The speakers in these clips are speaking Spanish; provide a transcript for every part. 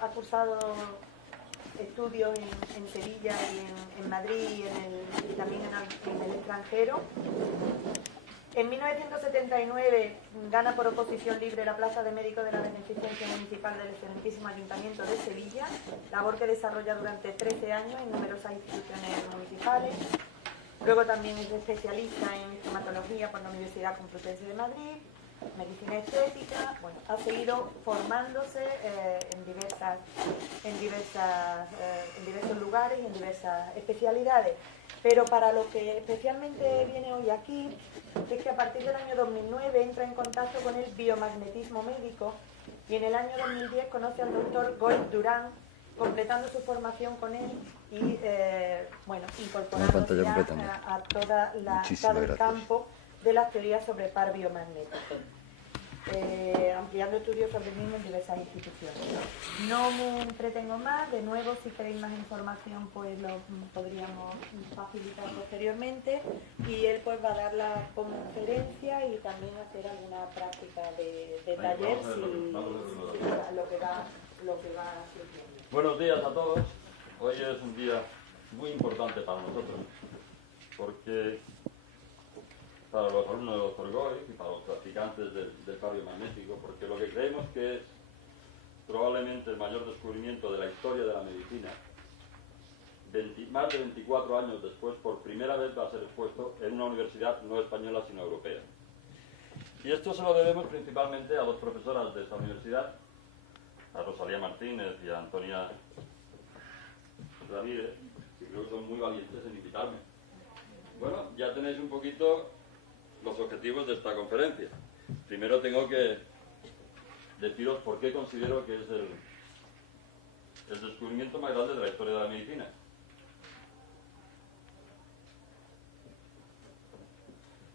Ha cursado estudios en Sevilla y en Madrid y también en el extranjero. En 1979 gana por oposición libre la plaza de médico de la Beneficencia Municipal del excelentísimo Ayuntamiento de Sevilla, labor que desarrolla durante 13 años en numerosas instituciones municipales. Luego también es especialista en estomatología por la Universidad Complutense de Madrid, medicina estética. Bueno, ha seguido formándose en diversos lugares y en diversas especialidades. Pero para lo que especialmente viene hoy aquí es que a partir del año 2009 entra en contacto con el biomagnetismo médico y en el año 2010 conoce al doctor Goy Durán, completando su formación con él y incorporándose a todo el campo de las teorías sobre par biomagnético, ampliando estudios sobre el mismo en diversas instituciones. No me entretengo más, de nuevo si queréis más información pues lo podríamos facilitar posteriormente y él pues va a dar la conferencia y también hacer alguna práctica de taller lo que va surgiendo. Buenos días a todos. Hoy es un día muy importante para nosotros porque para los alumnos del Dr. Goy y para los practicantes del par biomagnético, porque lo que creemos que es probablemente el mayor descubrimiento de la historia de la medicina, más de 24 años después, por primera vez va a ser expuesto en una universidad no española sino europea. Y esto se lo debemos principalmente a dos profesoras de esta universidad, a Rosalía Martínez y a Antonia Ramírez, que creo que son muy valientes en invitarme. Bueno, ya tenéis un poquito los objetivos de esta conferencia. Primero tengo que deciros por qué considero que es el descubrimiento más grande de la historia de la medicina.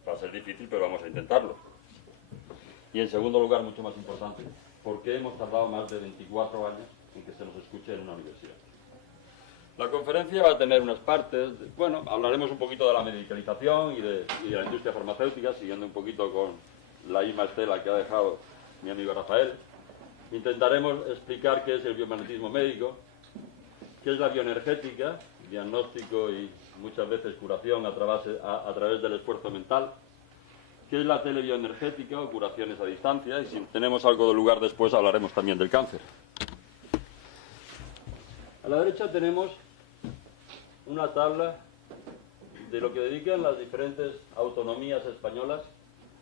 Va a ser difícil, pero vamos a intentarlo. Y en segundo lugar, mucho más importante, ¿por qué hemos tardado más de 24 años en que se nos escuche en una universidad? La conferencia va a tener unas partes, hablaremos un poquito de la medicalización y de la industria farmacéutica, siguiendo un poquito con la misma estela que ha dejado mi amigo Rafael. Intentaremos explicar qué es el biomagnetismo médico, qué es la bioenergética, diagnóstico y muchas veces curación a través del esfuerzo mental, qué es la telebioenergética o curaciones a distancia, y si tenemos algo de lugar después hablaremos también del cáncer. A la derecha tenemos una tabla de lo que dedican las diferentes autonomías españolas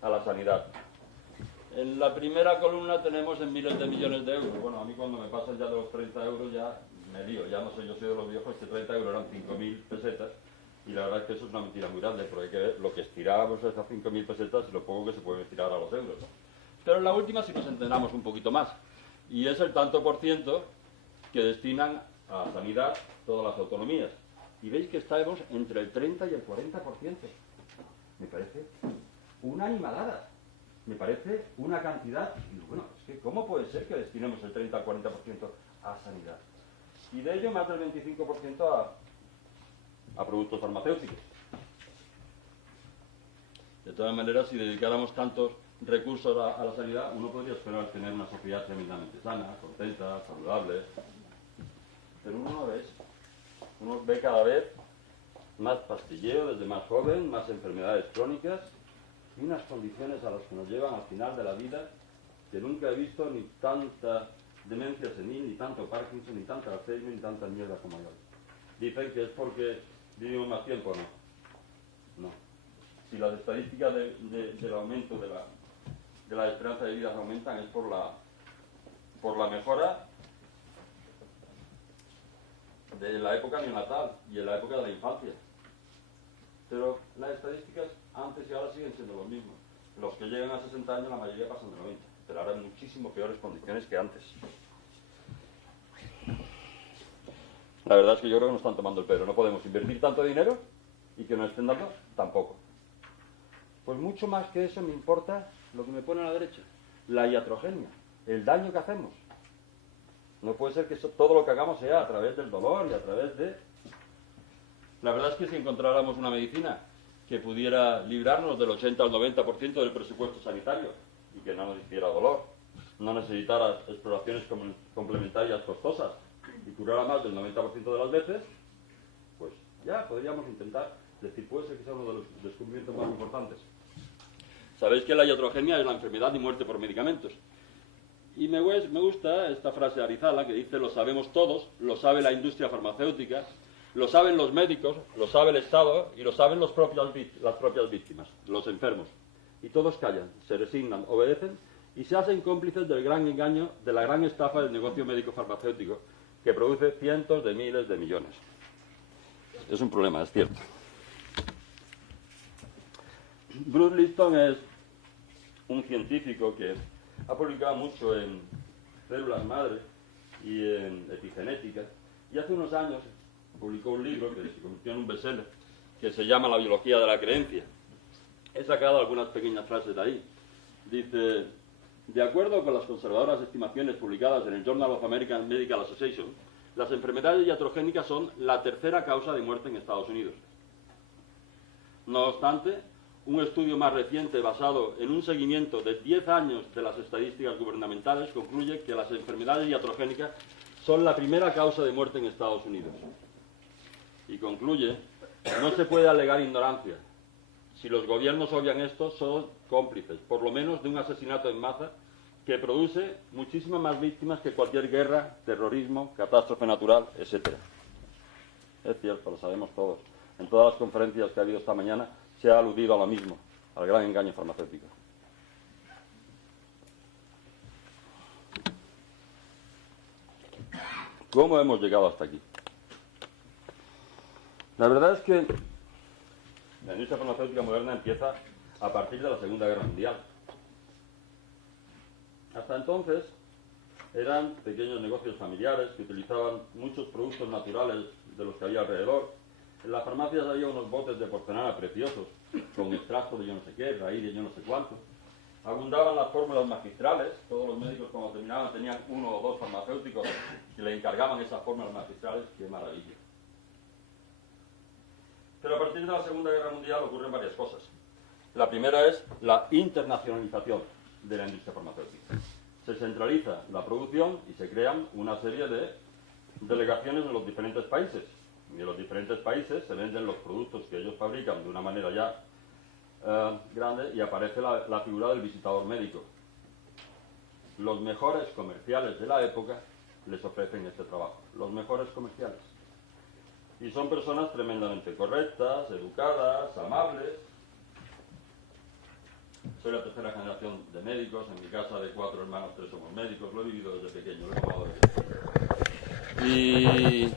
a la sanidad. En la primera columna tenemos en miles de millones de euros. Bueno, a mí cuando me pasan ya de los 30 euros ya me lío, ya no sé, yo soy de los viejos que 30 euros eran 5.000 pesetas y la verdad es que eso es una mentira muy grande, porque hay que ver lo que estirábamos esas 5.000 pesetas y lo poco que se puede estirar a los euros, ¿no? Pero en la última sí nos entendamos un poquito más, y es el tanto por ciento que destinan a sanidad todas las autonomías. Y veis que estamos entre el 30 y el 40%. Me parece una animalada. Me parece una cantidad. Y digo, bueno, es que ¿cómo puede ser que destinemos el 30 al 40% a sanidad? Y de ello más del 25% a productos farmacéuticos. De todas maneras, si dedicáramos tantos recursos a la sanidad, uno podría esperar tener una sociedad tremendamente sana, contenta, saludable. Pero uno ve cada vez más pastilleo desde más joven, más enfermedades crónicas y unas condiciones a las que nos llevan al final de la vida que nunca he visto ni tanta demencia senil, ni tanto Parkinson, ni tanta Alzheimer, ni tanta mierda como hay hoy. Dicen que es porque vivimos más tiempo, no. Si las estadísticas del aumento de la esperanza de vida aumentan es por la mejora de la época neonatal y en la época de la infancia. Pero las estadísticas antes y ahora siguen siendo lo mismo. los que llegan a 60 años, la mayoría pasan de 90, pero ahora en muchísimo peores condiciones que antes. La verdad es que yo creo que nos están tomando el pelo. No podemos invertir tanto dinero y que nos estén dando tampoco. Pues mucho más que eso me importa lo que me pone a la derecha. La iatrogenia, el daño que hacemos. No puede ser que todo lo que hagamos sea a través del dolor y a través de... La verdad es que si encontráramos una medicina que pudiera librarnos del 80 al 90% del presupuesto sanitario y que no nos hiciera dolor, no necesitara exploraciones complementarias costosas y curara más del 90% de las veces, pues ya podríamos intentar decir, puede ser que sea uno de los descubrimientos más importantes. Sabéis que la iatrogenia es la enfermedad y muerte por medicamentos. Y me gusta esta frase de Arizala que dice, lo sabemos todos, lo sabe la industria farmacéutica, lo saben los médicos, lo sabe el Estado y lo saben las propias víctimas, los enfermos. Y todos callan, se resignan, obedecen y se hacen cómplices del gran engaño, de la gran estafa del negocio médico-farmacéutico que produce cientos de miles de millones. Es un problema, es cierto. Bruce Lipton es un científico que ha publicado mucho en células madre y en epigenética, y hace unos años publicó un libro que se convirtió en un bestseller que se llama La biología de la creencia. He sacado algunas pequeñas frases de ahí. Dice, de acuerdo con las conservadoras estimaciones publicadas en el Journal of American Medical Association, las enfermedades iatrogénicas son la tercera causa de muerte en Estados Unidos. No obstante, un estudio más reciente basado en un seguimiento de 10 años de las estadísticas gubernamentales concluye que las enfermedades iatrogénicas son la primera causa de muerte en Estados Unidos. Y concluye, no se puede alegar ignorancia. Si los gobiernos obvian esto, son cómplices, por lo menos de un asesinato en masa que produce muchísimas más víctimas que cualquier guerra, terrorismo, catástrofe natural, etc. Es cierto, lo sabemos todos. En todas las conferencias que ha habido esta mañana se ha aludido a lo mismo, al gran engaño farmacéutico. ¿Cómo hemos llegado hasta aquí? La verdad es que la industria farmacéutica moderna empieza a partir de la Segunda Guerra Mundial. Hasta entonces eran pequeños negocios familiares que utilizaban muchos productos naturales de los que había alrededor. En las farmacias había unos botes de porcelana preciosos, con extracto de yo no sé qué, raíz de yo no sé cuánto. Abundaban las fórmulas magistrales, todos los médicos cuando terminaban tenían uno o dos farmacéuticos que le encargaban esas fórmulas magistrales, qué maravilla. Pero a partir de la Segunda Guerra Mundial ocurren varias cosas. La primera es la internacionalización de la industria farmacéutica. Se centraliza la producción y se crean una serie de delegaciones en los diferentes países. Y en los diferentes países se venden los productos que ellos fabrican de una manera ya grande y aparece la figura del visitador médico. Los mejores comerciales de la época les ofrecen este trabajo. Los mejores comerciales. Y son personas tremendamente correctas, educadas, amables. Soy la tercera generación de médicos. En mi casa de 4 hermanos, 3 somos médicos. Lo he vivido desde pequeño, lo he tomado desde pequeño. Y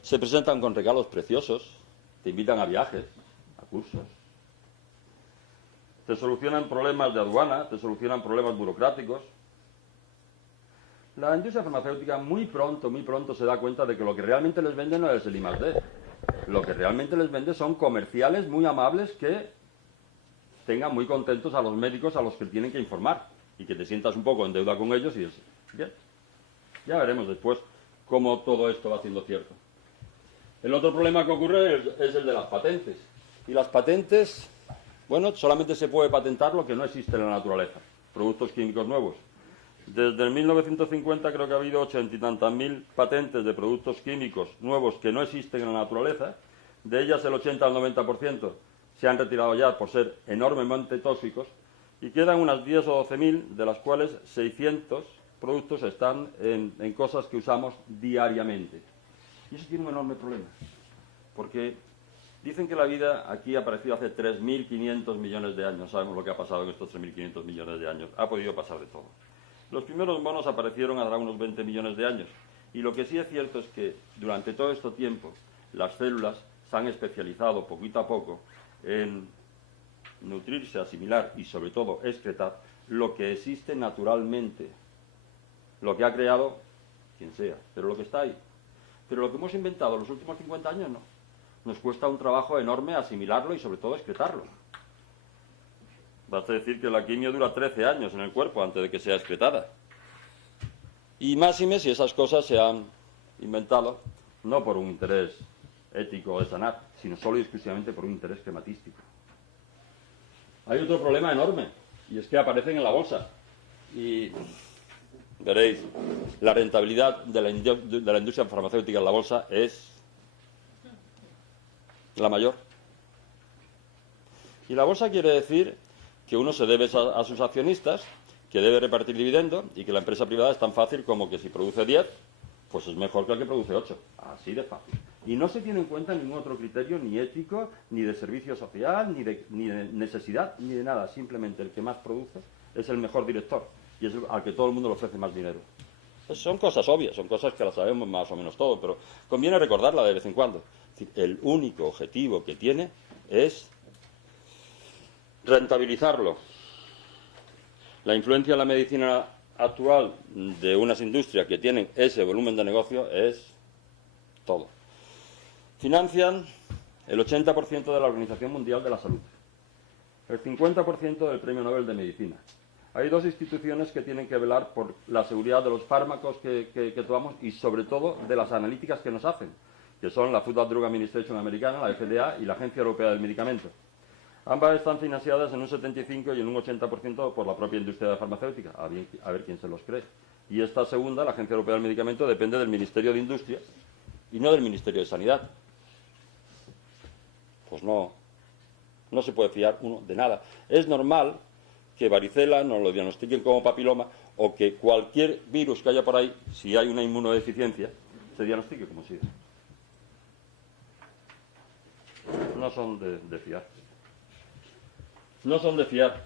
se presentan con regalos preciosos, te invitan a viajes, a cursos, te solucionan problemas de aduana, te solucionan problemas burocráticos. La industria farmacéutica muy pronto se da cuenta de que lo que realmente les vende no es el I+D. Lo que realmente les vende son comerciales muy amables que tengan muy contentos a los médicos a los que tienen que informar y que te sientas un poco en deuda con ellos y es bien. Ya veremos después cómo todo esto va siendo cierto. El otro problema que ocurre es el de las patentes. Y las patentes, bueno, solamente se puede patentar lo que no existe en la naturaleza. Productos químicos nuevos. Desde el 1950 creo que ha habido 80 y tantas mil patentes de productos químicos nuevos que no existen en la naturaleza. De ellas el 80 al 90% se han retirado ya por ser enormemente tóxicos. Y quedan unas 10 o 12.000, de las cuales 600 productos están en cosas que usamos diariamente. Y eso tiene un enorme problema, porque dicen que la vida aquí ha aparecido hace 3.500 millones de años. Sabemos lo que ha pasado en estos 3.500 millones de años. Ha podido pasar de todo. Los primeros monos aparecieron hace unos 20 millones de años. Y lo que sí es cierto es que durante todo este tiempo las células se han especializado poquito a poco en nutrirse, asimilar y sobre todo excretar lo que existe naturalmente, lo que ha creado quien sea, pero lo que está ahí. Pero lo que hemos inventado en los últimos 50 años no. Nos cuesta un trabajo enorme asimilarlo y sobre todo excretarlo. Basta decir que la quimio dura 13 años en el cuerpo antes de que sea excretada. Y máxime si esas cosas se han inventado no por un interés ético de sanar, sino solo y exclusivamente por un interés crematístico. Hay otro problema enorme, y es que aparecen en la bolsa. Y veréis, la rentabilidad de la industria farmacéutica en la bolsa es la mayor. Y la bolsa quiere decir que uno se debe a sus accionistas, que debe repartir dividendo y que la empresa privada es tan fácil como que si produce 10, pues es mejor que el que produce 8. Así de fácil. Y no se tiene en cuenta ningún otro criterio, ni ético, ni de servicio social, ni de necesidad, ni de nada. Simplemente el que más produce es el mejor director y es al que todo el mundo le ofrece más dinero. Pues son cosas obvias, son cosas que las sabemos más o menos todo, pero conviene recordarla de vez en cuando. Es decir, el único objetivo que tiene es rentabilizarlo. La influencia en la medicina actual de unas industrias que tienen ese volumen de negocio es todo. Financian el 80% de la Organización Mundial de la Salud, el 50% del Premio Nobel de Medicina. Hay dos instituciones que tienen que velar por la seguridad de los fármacos que tomamos y sobre todo de las analíticas que nos hacen, que son la Food and Drug Administration americana, la FDA, y la Agencia Europea del Medicamento. Ambas están financiadas en un 75% y en un 80% por la propia industria farmacéutica, a ver quién se los cree. Y esta segunda, la Agencia Europea del Medicamento, depende del Ministerio de Industria y no del Ministerio de Sanidad. Pues no se puede fiar uno de nada. Es normal que varicela nos lo diagnostiquen como papiloma o que cualquier virus que haya por ahí, si hay una inmunodeficiencia, se diagnostique como SIDA. No son de fiar. No son de fiar.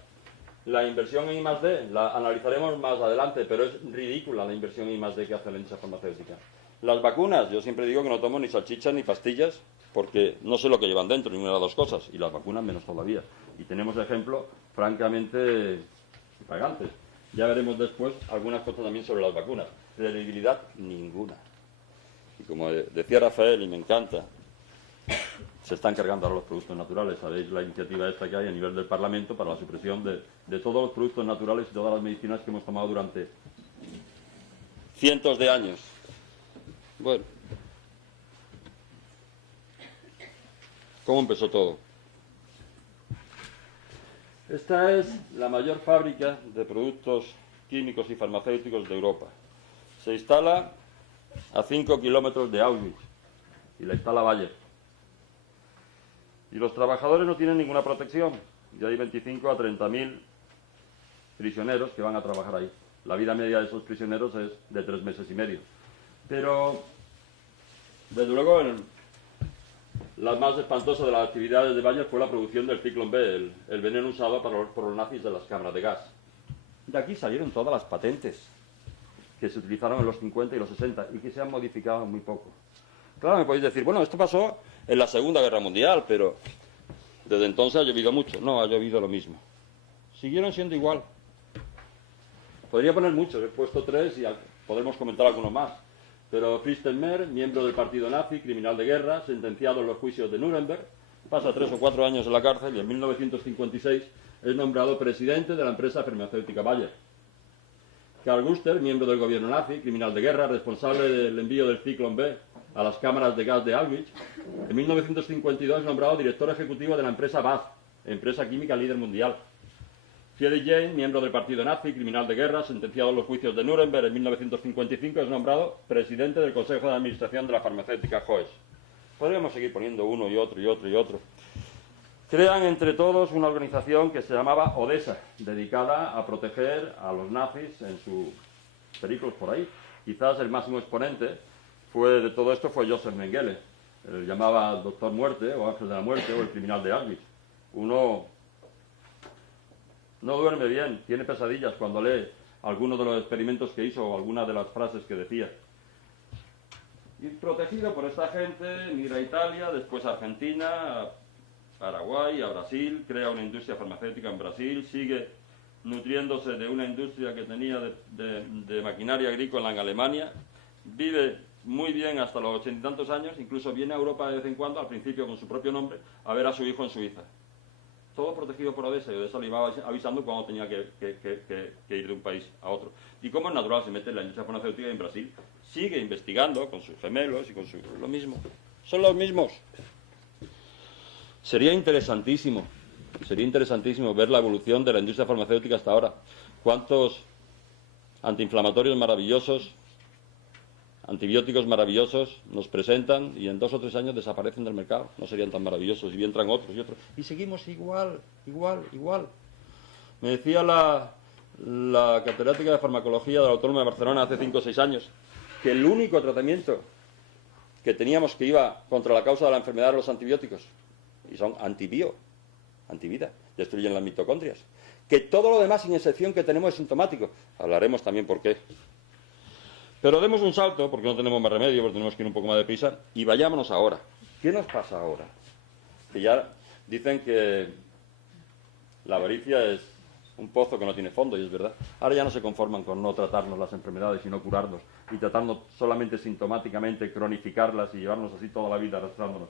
La inversión en I+D la analizaremos más adelante, pero es ridícula la inversión en I+D que hace la industria farmacéutica. Las vacunas, yo siempre digo que no tomo ni salchichas ni pastillas porque no sé lo que llevan dentro, ninguna de las dos cosas, y las vacunas menos todavía. Y tenemos ejemplos francamente pagantes. Ya veremos después algunas cosas también sobre las vacunas. Credibilidad ninguna. Y como decía Rafael, y me encanta, se están cargando ahora los productos naturales. Sabéis la iniciativa esta que hay a nivel del Parlamento para la supresión de todos los productos naturales y todas las medicinas que hemos tomado durante cientos de años. Bueno, ¿cómo empezó todo? Esta es la mayor fábrica de productos químicos y farmacéuticos de Europa. Se instala a 5 kilómetros de Auschwitz y la instala Bayer. Y los trabajadores no tienen ninguna protección. Y hay 25 a 30.000 prisioneros que van a trabajar ahí. La vida media de esos prisioneros es de 3 meses y medio. Pero, desde luego, la más espantosa de las actividades de Bayer fue la producción del Zyklon B, el veneno usado por los nazis de las cámaras de gas. De aquí salieron todas las patentes que se utilizaron en los 50 y los 60 y que se han modificado muy poco. Claro, me podéis decir, bueno, esto pasó en la Segunda Guerra Mundial, pero desde entonces ha llovido mucho. No, ha llovido lo mismo. Siguieron siendo igual. Podría poner muchos, he puesto 3 y podemos comentar algunos más. Pero Friedrich Merz, miembro del partido nazi, criminal de guerra, sentenciado en los juicios de Nuremberg, pasa 3 o 4 años en la cárcel y en 1956 es nombrado presidente de la empresa farmacéutica Bayer. Carl Guster, miembro del gobierno nazi, criminal de guerra, responsable del envío del Zyklon B a las cámaras de gas de Auschwitz, en 1952 es nombrado director ejecutivo de la empresa BASF, empresa química líder mundial. Friedrich Jahn, miembro del partido nazi, criminal de guerra, sentenciado en los juicios de Nuremberg en 1955, es nombrado presidente del Consejo de Administración de la farmacéutica Hoes. Podríamos seguir poniendo uno y otro y otro y otro. Crean entre todos una organización que se llamaba Odessa, dedicada a proteger a los nazis en sus periplos por ahí. Quizás el máximo exponente de todo esto fue Joseph Mengele. Él llamaba al Doctor Muerte, o Ángel de la Muerte, o el criminal de Auschwitz. Uno no duerme bien, tiene pesadillas cuando lee algunos de los experimentos que hizo o algunas de las frases que decía. Y protegido por esta gente, migra a Italia, después a Argentina, Paraguay, a Brasil, crea una industria farmacéutica en Brasil, sigue nutriéndose de una industria que tenía de maquinaria agrícola en Alemania, vive muy bien hasta los 80 y tantos años, incluso viene a Europa de vez en cuando, al principio con su propio nombre, a ver a su hijo en Suiza. Todo protegido por Odesa, y Odesa le iba avisando cuando tenía que ir de un país a otro. Y como es natural, se mete en la industria farmacéutica en Brasil, sigue investigando con sus gemelos y con lo mismo. Son los mismos. Sería interesantísimo ver la evolución de la industria farmacéutica hasta ahora. Cuántos antiinflamatorios maravillosos, antibióticos maravillosos nos presentan y en 2 o 3 años desaparecen del mercado. No serían tan maravillosos y entran otros y otros. Y seguimos igual. Me decía la catedrática de farmacología de la Autónoma de Barcelona hace 5 o 6 años que el único tratamiento que teníamos que iba contra la causa de la enfermedad eran los antibióticos. Y son antivida, destruyen las mitocondrias. Que todo lo demás, sin excepción, que tenemos es sintomático. Hablaremos también por qué. Pero demos un salto, porque no tenemos más remedio, porque tenemos que ir un poco más deprisa, y vayámonos ahora. ¿Qué nos pasa ahora? Que ya dicen que la avaricia es un pozo que no tiene fondo, y es verdad. Ahora ya no se conforman con no tratarnos las enfermedades, sino curarnos, y tratarnos solamente sintomáticamente, cronificarlas y llevarnos así toda la vida arrastrándonos.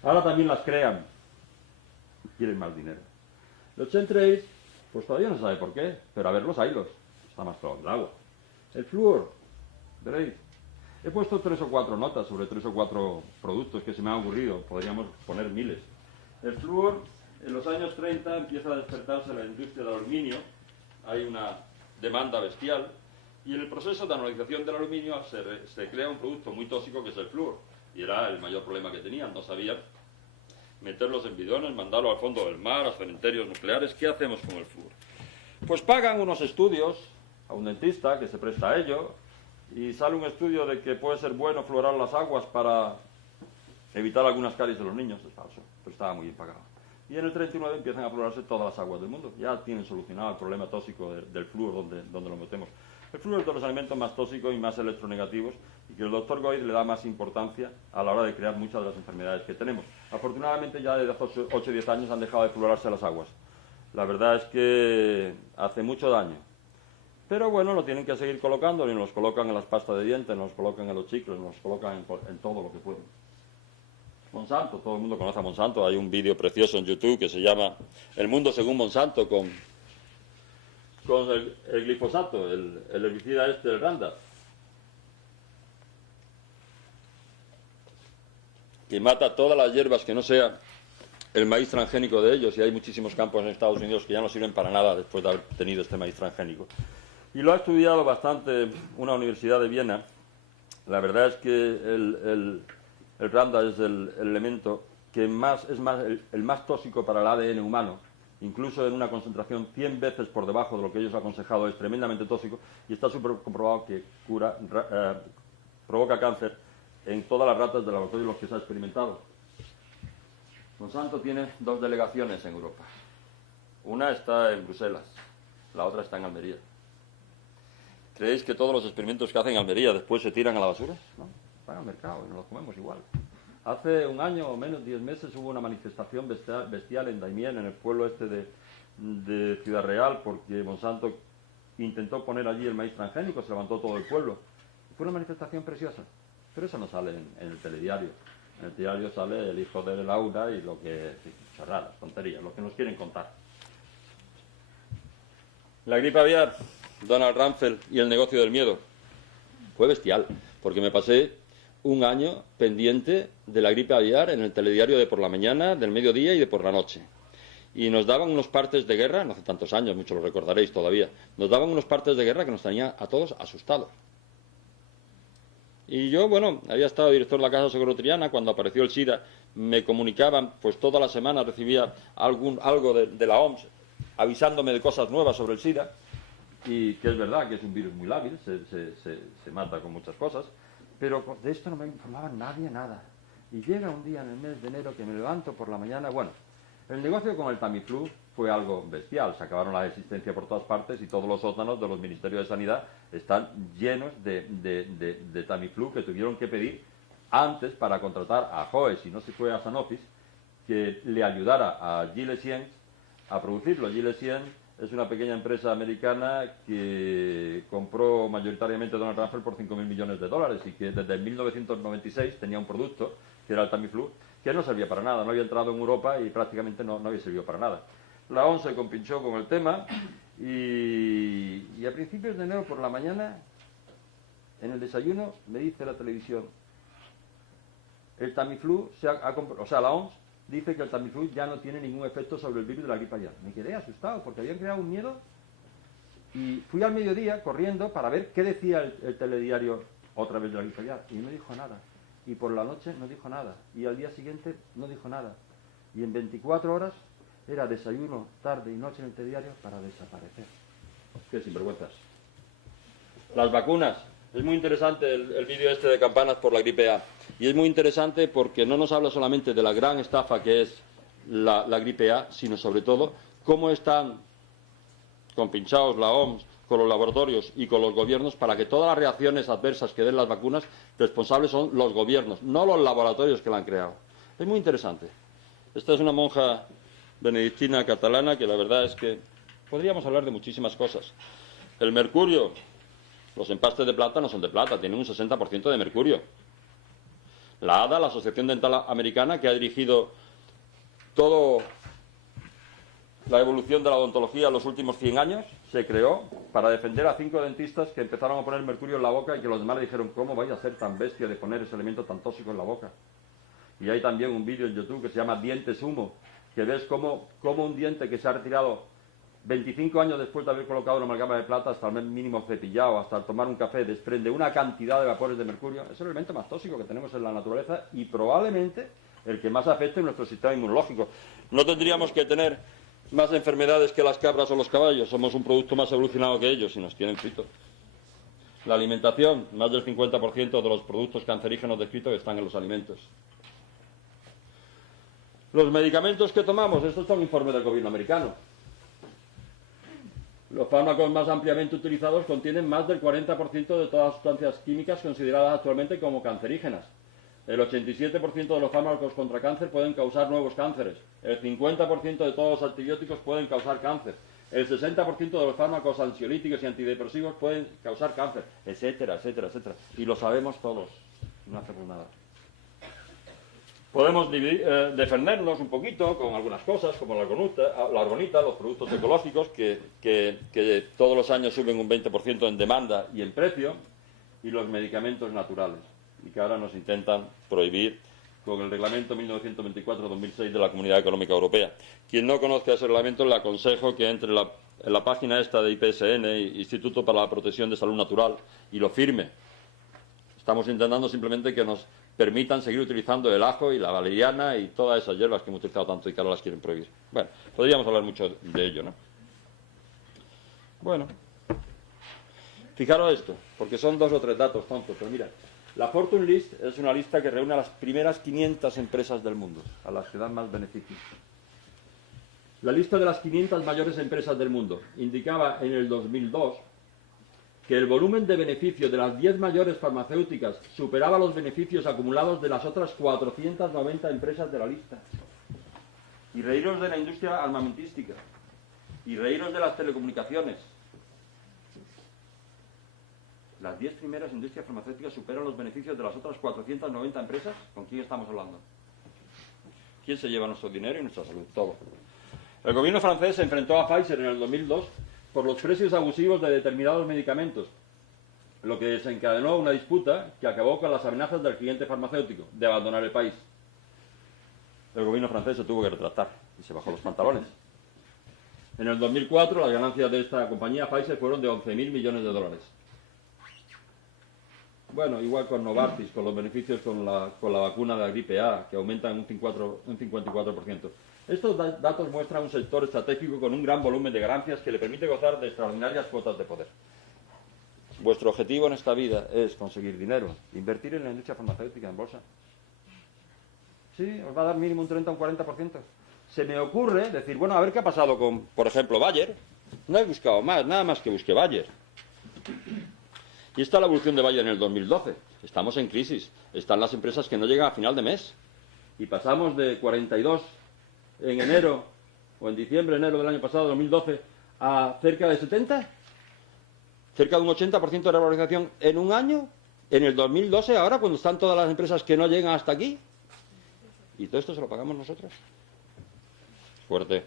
Ahora también las crean. Quieren más dinero. Los chemtrails, pues todavía no se sabe por qué, pero a ver los hilos. Está más claro el agua. El flúor, veréis. He puesto 3 o 4 notas sobre 3 o 4 productos que se me han ocurrido. Podríamos poner miles. El flúor, en los años 30 empieza a despertarse la industria del aluminio. Hay una demanda bestial. Y en el proceso de analización del aluminio se crea un producto muy tóxico que es el flúor. Y era el mayor problema que tenían. No sabían meterlos en bidones, mandarlos al fondo del mar, a cementerios nucleares. ¿Qué hacemos con el flúor? Pues pagan unos estudios a un dentista que se presta a ello y sale un estudio de que puede ser bueno fluorar las aguas para evitar algunas caries de los niños. Es falso, pero estaba muy bien pagado. Y en el 39 empiezan a fluorarse todas las aguas del mundo. Ya tienen solucionado el problema tóxico del flúor donde lo metemos. El flúor es de los alimentos más tóxicos y más electronegativos y que el doctor Goid le da más importancia a la hora de crear muchas de las enfermedades que tenemos. Afortunadamente ya desde hace 8 o 10 años han dejado de fluorarse las aguas. La verdad es que hace mucho daño. Pero bueno, lo tienen que seguir colocando, y nos los colocan en las pastas de dientes, nos los colocan en los chicles, nos los colocan en todo lo que pueden. Monsanto, todo el mundo conoce a Monsanto, hay un vídeo precioso en YouTube que se llama El mundo según Monsanto con el glifosato, el herbicida el Roundup, que mata todas las hierbas que no sea el maíz transgénico de ellos, y hay muchísimos campos en Estados Unidos que ya no sirven para nada después de haber tenido este maíz transgénico. Y lo ha estudiado bastante una universidad de Viena. La verdad es que el Roundup es el elemento que es el más tóxico para el ADN humano. Incluso en una concentración 100 veces por debajo de lo que ellos han aconsejado, es tremendamente tóxico y está súper comprobado que provoca cáncer en todas las ratas de laboratorio en los que se ha experimentado. Monsanto tiene 2 delegaciones en Europa. Una está en Bruselas, la otra está en Almería. ¿Creéis que todos los experimentos que hacen en Almería después se tiran a la basura? No, van al mercado y nos los comemos igual. Hace un año o menos, 10 meses, hubo una manifestación bestial en Daimiel, en el pueblo este de Ciudad Real, porque Monsanto intentó poner allí el maíz transgénico, se levantó todo el pueblo. Fue una manifestación preciosa, pero eso no sale en el telediario. En el diario sale el hijo de Laura y lo que... chorradas, tonterías, lo que nos quieren contar. La gripe aviar, Donald Rumsfeld y el negocio del miedo. Fue bestial, porque me pasé un año pendiente de la gripe aviar en el telediario de por la mañana, del mediodía y de por la noche. Y nos daban unos partes de guerra, no hace tantos años, muchos lo recordaréis todavía, nos daban unos partes de guerra que nos tenían a todos asustados. Y yo, bueno, había estado director de la Casa Socorro-Triana, cuando apareció el SIDA, me comunicaban, pues toda la semana recibía algo de la OMS, avisándome de cosas nuevas sobre el SIDA, y que es verdad que es un virus muy lábil, se mata con muchas cosas, pero de esto no me informaba nadie nada. Y llega un día en el mes de enero que me levanto por la mañana, bueno, el negocio con el Tamiflu fue algo bestial, se acabaron las existencias por todas partes y todos los sótanos de los ministerios de Sanidad están llenos de Tamiflu que tuvieron que pedir antes para contratar a Joes y no se fue a Sanofi, que le ayudara a Gilles Siens a producirlo. Gilles Siens es una pequeña empresa americana que compró mayoritariamente Donald Rumsfeld por 5.000 millones de dólares y que desde 1996 tenía un producto, que era el Tamiflu, que no servía para nada, no había entrado en Europa y prácticamente no había servido para nada. La OMS se compinchó con el tema y a principios de enero por la mañana, en el desayuno, me dice la televisión, el Tamiflu, la OMS dice que el Tamiflu ya no tiene ningún efecto sobre el virus de la gripe aviar. Me quedé asustado porque habían creado un miedo y fui al mediodía corriendo para ver qué decía el telediario otra vez de la gripe aviar y no dijo nada. Y por la noche no dijo nada. Y al día siguiente no dijo nada. Y en 24 horas era desayuno, tarde y noche en el telediario para desaparecer. Qué sinvergüenzas. Las vacunas. Es muy interesante el vídeo este de campanas por la gripe A. Y es muy interesante porque no nos habla solamente de la gran estafa que es la gripe A, sino sobre todo cómo están compinchados la OMS con los laboratorios y con los gobiernos para que todas las reacciones adversas que den las vacunas, responsables son los gobiernos, no los laboratorios que la han creado. Es muy interesante. Esta es una monja benedictina catalana que la verdad es que podríamos hablar de muchísimas cosas. El mercurio, los empastes de plata no son de plata, tienen un 60% de mercurio. La ADA, la Asociación Dental Americana, que ha dirigido toda la evolución de la odontología en los últimos 100 años, se creó para defender a 5 dentistas que empezaron a poner mercurio en la boca y que los demás le dijeron, ¿cómo vais a ser tan bestia de poner ese elemento tan tóxico en la boca? Y hay también un vídeo en YouTube que se llama Dientes Humo, que ves cómo un diente que se ha retirado 25 años después de haber colocado una amalgama de plata, hasta el mínimo cepillado, hasta tomar un café, desprende una cantidad de vapores de mercurio. Es el elemento más tóxico que tenemos en la naturaleza y probablemente el que más afecte en nuestro sistema inmunológico. No tendríamos que tener más enfermedades que las cabras o los caballos, somos un producto más evolucionado que ellos y nos tienen fritos. La alimentación, más del 50% de los productos cancerígenos descritos están en los alimentos. Los medicamentos que tomamos, estos son informes del gobierno americano. Los fármacos más ampliamente utilizados contienen más del 40% de todas las sustancias químicas consideradas actualmente como cancerígenas. El 87% de los fármacos contra cáncer pueden causar nuevos cánceres. El 50% de todos los antibióticos pueden causar cáncer. El 60% de los fármacos ansiolíticos y antidepresivos pueden causar cáncer, etcétera, etcétera, etcétera. Y lo sabemos todos. No hacemos nada. Podemos defendernos un poquito con algunas cosas, como la argonita, los productos ecológicos, que todos los años suben un 20% en demanda y en precio, y los medicamentos naturales, y que ahora nos intentan prohibir con el reglamento 1924-2006 de la Comunidad Económica Europea. Quien no conozca ese reglamento, le aconsejo que entre en la página esta de IPSN, Instituto para la Protección de Salud Natural, y lo firme. Estamos intentando simplemente que nos permitan seguir utilizando el ajo y la valeriana y todas esas hierbas que hemos utilizado tanto y que ahora las quieren prohibir. Bueno, podríamos hablar mucho de ello, ¿no? Bueno, fijaros esto, porque son 2 o 3 datos tontos, pero mira, la Fortune List es una lista que reúne a las primeras 500 empresas del mundo, a las que dan más beneficios. La lista de las 500 mayores empresas del mundo indicaba en el 2002 que el volumen de beneficio de las 10 mayores farmacéuticas superaba los beneficios acumulados de las otras 490 empresas de la lista. Y reíros de la industria armamentística, y reíros de las telecomunicaciones. Las 10 primeras industrias farmacéuticas superan los beneficios de las otras 490 empresas. ¿Con quién estamos hablando? ¿Quién se lleva nuestro dinero y nuestra salud? Todo. El gobierno francés se enfrentó a Pfizer en el 2002 por los precios abusivos de determinados medicamentos, lo que desencadenó una disputa que acabó con las amenazas del cliente farmacéutico de abandonar el país. El gobierno francés se tuvo que retractar y se bajó los pantalones. En el 2004 las ganancias de esta compañía Pfizer fueron de 11.000 millones de dólares. Bueno, igual con Novartis, con los beneficios con la vacuna de la gripe A, que aumentan un 54%. Estos datos muestran un sector estratégico con un gran volumen de ganancias que le permite gozar de extraordinarias cuotas de poder. Vuestro objetivo en esta vida es conseguir dinero, invertir en la industria farmacéutica, en bolsa. Sí, os va a dar mínimo un 30 o un 40%. Se me ocurre decir, bueno, a ver qué ha pasado con, por ejemplo, Bayer. No he buscado más, nada más que busqué Bayer. Y está la evolución de Bayer en el 2012. Estamos en crisis. Están las empresas que no llegan a final de mes. Y pasamos de 42 en enero o en diciembre, enero del año pasado, 2012, a cerca de 70, cerca de un 80% de revalorización en un año, en el 2012, ahora cuando están todas las empresas que no llegan hasta aquí, y todo esto se lo pagamos nosotros. Fuerte.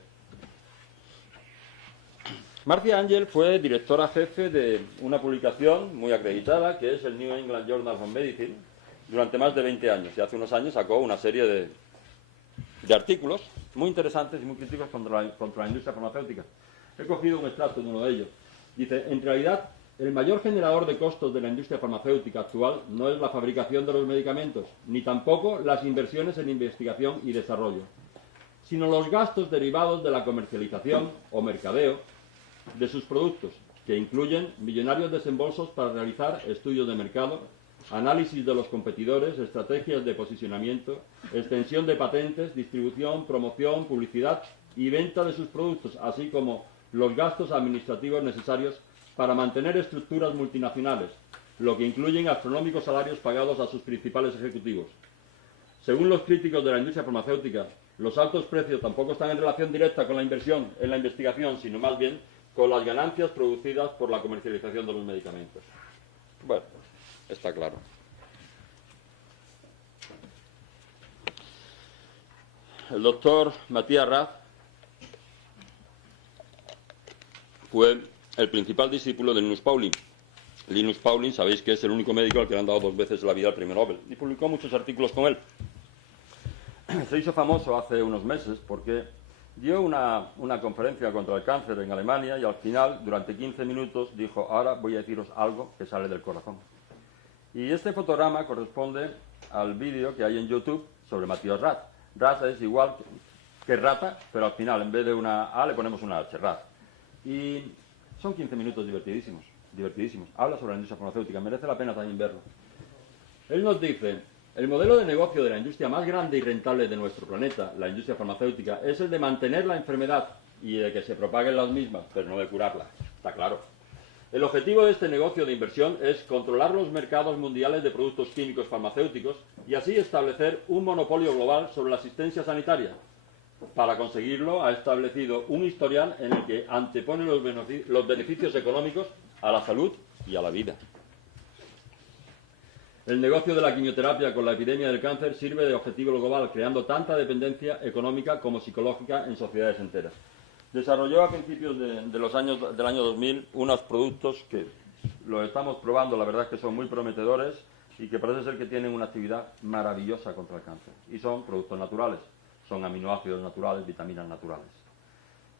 Marcia Angel fue directora jefe de una publicación muy acreditada, que es el New England Journal of Medicine, durante más de 20 años, y hace unos años sacó una serie de artículos muy interesantes y muy críticos contra la industria farmacéutica. He cogido un extracto de uno de ellos. Dice, en realidad, el mayor generador de costos de la industria farmacéutica actual no es la fabricación de los medicamentos, ni tampoco las inversiones en investigación y desarrollo, sino los gastos derivados de la comercialización o mercadeo de sus productos, que incluyen millonarios desembolsos para realizar estudios de mercado, análisis de los competidores, estrategias de posicionamiento, extensión de patentes, distribución, promoción, publicidad y venta de sus productos, así como los gastos administrativos necesarios para mantener estructuras multinacionales, lo que incluyen astronómicos salarios pagados a sus principales ejecutivos. Según los críticos de la industria farmacéutica, los altos precios tampoco están en relación directa con la inversión en la investigación, sino más bien con las ganancias producidas por la comercialización de los medicamentos. Bueno, está claro. El doctor Matías Raz fue el principal discípulo de Linus Pauling. Linus Pauling, sabéis que es el único médico al que le han dado 2 veces en la vida el premio Nobel, y publicó muchos artículos con él. Se hizo famoso hace unos meses porque dio una conferencia contra el cáncer en Alemania y al final, durante 15 minutos, dijo, ahora voy a deciros algo que sale del corazón. Y este fotograma corresponde al vídeo que hay en YouTube sobre Matías Raz. Raz es igual que rata, pero al final, en vez de una A, le ponemos una H, Raz. Y son 15 minutos divertidísimos, divertidísimos. Habla sobre la industria farmacéutica, merece la pena también verlo. Él nos dice, el modelo de negocio de la industria más grande y rentable de nuestro planeta, la industria farmacéutica, es el de mantener la enfermedad y de que se propaguen las mismas, pero no de curarla. Está claro. El objetivo de este negocio de inversión es controlar los mercados mundiales de productos químicos farmacéuticos y así establecer un monopolio global sobre la asistencia sanitaria. Para conseguirlo, ha establecido un historial en el que antepone los beneficios económicos a la salud y a la vida. El negocio de la quimioterapia con la epidemia del cáncer sirve de objetivo global, creando tanta dependencia económica como psicológica en sociedades enteras. Desarrolló a principios del año 2000 unos productos que los estamos probando, la verdad es que son muy prometedores y que parece ser que tienen una actividad maravillosa contra el cáncer. Y son productos naturales, son aminoácidos naturales, vitaminas naturales.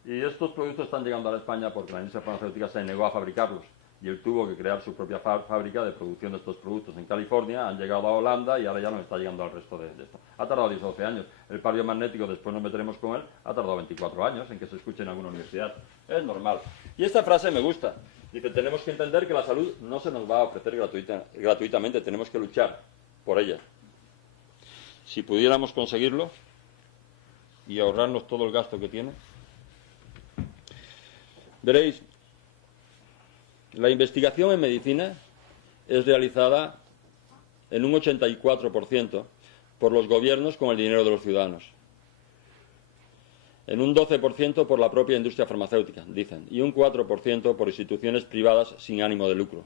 Y estos productos están llegando a la España porque la industria farmacéutica se negó a fabricarlos. Y él tuvo que crear su propia fábrica de producción de estos productos en California, han llegado a Holanda y ahora ya nos está llegando al resto de esto. Ha tardado 10 o 12 años. El par biomagnético, después nos meteremos con él, ha tardado 24 años en que se escuche en alguna universidad. Es normal. Y esta frase me gusta. Dice, tenemos que entender que la salud no se nos va a ofrecer gratuitamente, tenemos que luchar por ella. Si pudiéramos conseguirlo y ahorrarnos todo el gasto que tiene, veréis. La investigación en medicina es realizada en un 84% por los gobiernos con el dinero de los ciudadanos, en un 12% por la propia industria farmacéutica, dicen, y un 4% por instituciones privadas sin ánimo de lucro.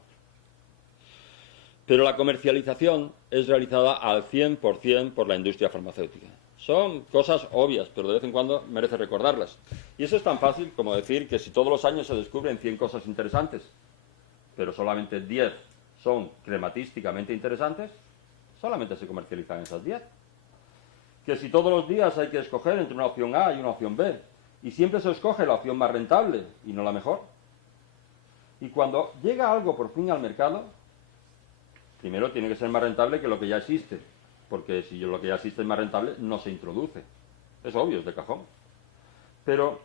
Pero la comercialización es realizada al 100% por la industria farmacéutica. Son cosas obvias, pero de vez en cuando merece recordarlas. Y eso es tan fácil como decir que si todos los años se descubren 100 cosas interesantes, pero solamente 10 son crematísticamente interesantes, solamente se comercializan esas 10. Que si todos los días hay que escoger entre una opción A y una opción B, y siempre se escoge la opción más rentable y no la mejor. Y cuando llega algo por fin al mercado, primero tiene que ser más rentable que lo que ya existe, porque si lo que ya existe es más rentable, no se introduce. Es obvio, es de cajón. Pero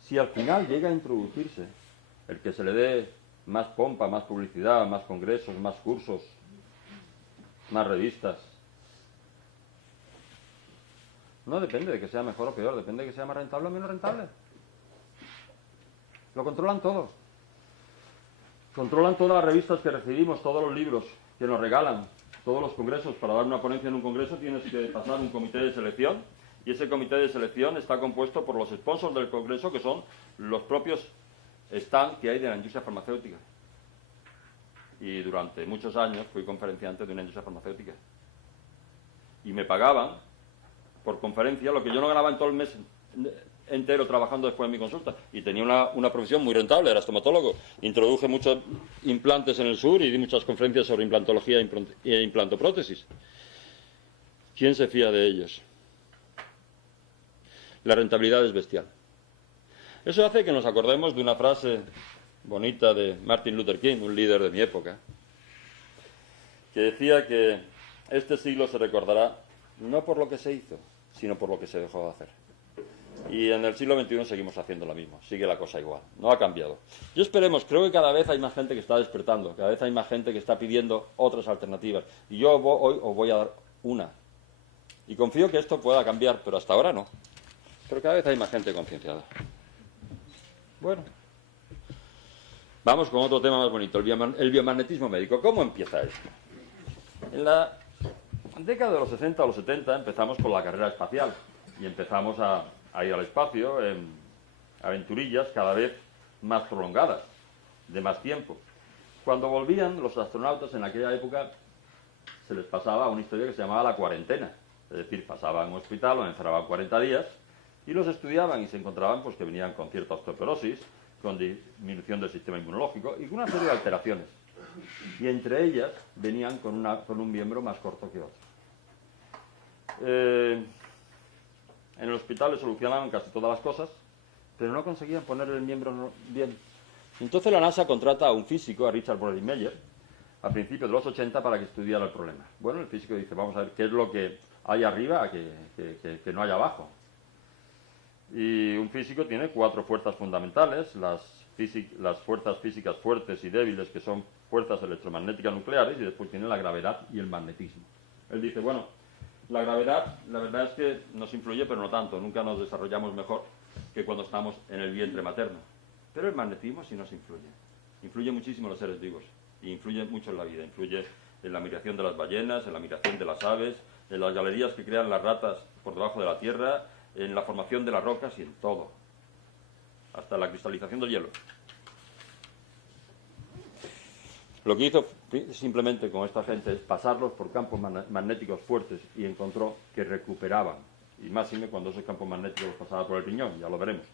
si al final llega a introducirse el que se le dé más pompa, más publicidad, más congresos, más cursos, más revistas, no depende de que sea mejor o peor, depende de que sea más rentable o menos rentable. Lo controlan todo. Controlan todas las revistas que recibimos, todos los libros que nos regalan, todos los congresos. Para dar una ponencia en un congreso tienes que pasar un comité de selección Y ese comité de selección está compuesto por los sponsors del Congreso, que son los propios stands que hay de la industria farmacéutica. Y durante muchos años fui conferenciante de una industria farmacéutica. Y me pagaban por conferencia lo que yo no ganaba en todo el mes entero trabajando después en mi consulta. Y tenía una profesión muy rentable, era estomatólogo. Introduje muchos implantes en el sur y di muchas conferencias sobre implantología e implantoprótesis. ¿Quién se fía de ellos? La rentabilidad es bestial. Eso hace que nos acordemos de una frase bonita de Martin Luther King, un líder de mi época, que decía que este siglo se recordará no por lo que se hizo, sino por lo que se dejó de hacer. Y en el siglo XXI seguimos haciendo lo mismo, sigue la cosa igual, no ha cambiado. Yo esperemos, creo que cada vez hay más gente que está despertando, cada vez hay más gente que está pidiendo otras alternativas. Y yo hoy os voy a dar una. Y confío que esto pueda cambiar, pero hasta ahora no. Pero cada vez hay más gente concienciada. Bueno, vamos con otro tema más bonito, el biomagnetismo médico. ¿Cómo empieza esto? En la década de los 60 o los 70 empezamos con la carrera espacial y empezamos a ir al espacio en aventurillas cada vez más prolongadas, de más tiempo. Cuando volvían los astronautas en aquella época se les pasaba una historia que se llamaba la cuarentena, es decir, pasaban en un hospital o encerraban 40 días y los estudiaban y se encontraban pues que venían con cierta osteoporosis, con disminución del sistema inmunológico y con una serie de alteraciones. Y entre ellas venían con un miembro más corto que otro. En el hospital le solucionaban casi todas las cosas, pero no conseguían poner el miembro bien. Entonces la NASA contrata a un físico, a Richard Broderick-Meyer, a principios de los 80 para que estudiara el problema. Bueno, el físico dice, vamos a ver qué es lo que hay arriba que no hay abajo. Y un físico tiene 4 fuerzas fundamentales, las fuerzas físicas fuertes y débiles, que son fuerzas electromagnéticas nucleares, y después tiene la gravedad y el magnetismo. Él dice, bueno, la gravedad, la verdad es que nos influye, pero no tanto, nunca nos desarrollamos mejor que cuando estamos en el vientre materno. Pero el magnetismo sí nos influye. Influye muchísimo en los seres vivos, y influye mucho en la vida, influye en la migración de las ballenas, en la migración de las aves, en las galerías que crean las ratas por debajo de la tierra, en la formación de las rocas y en todo, hasta la cristalización del hielo. Lo que hizo simplemente con esta gente es pasarlos por campos magnéticos fuertes y encontró que recuperaban, y más cuando esos campos magnéticos los pasaba por el riñón, ya lo veremos,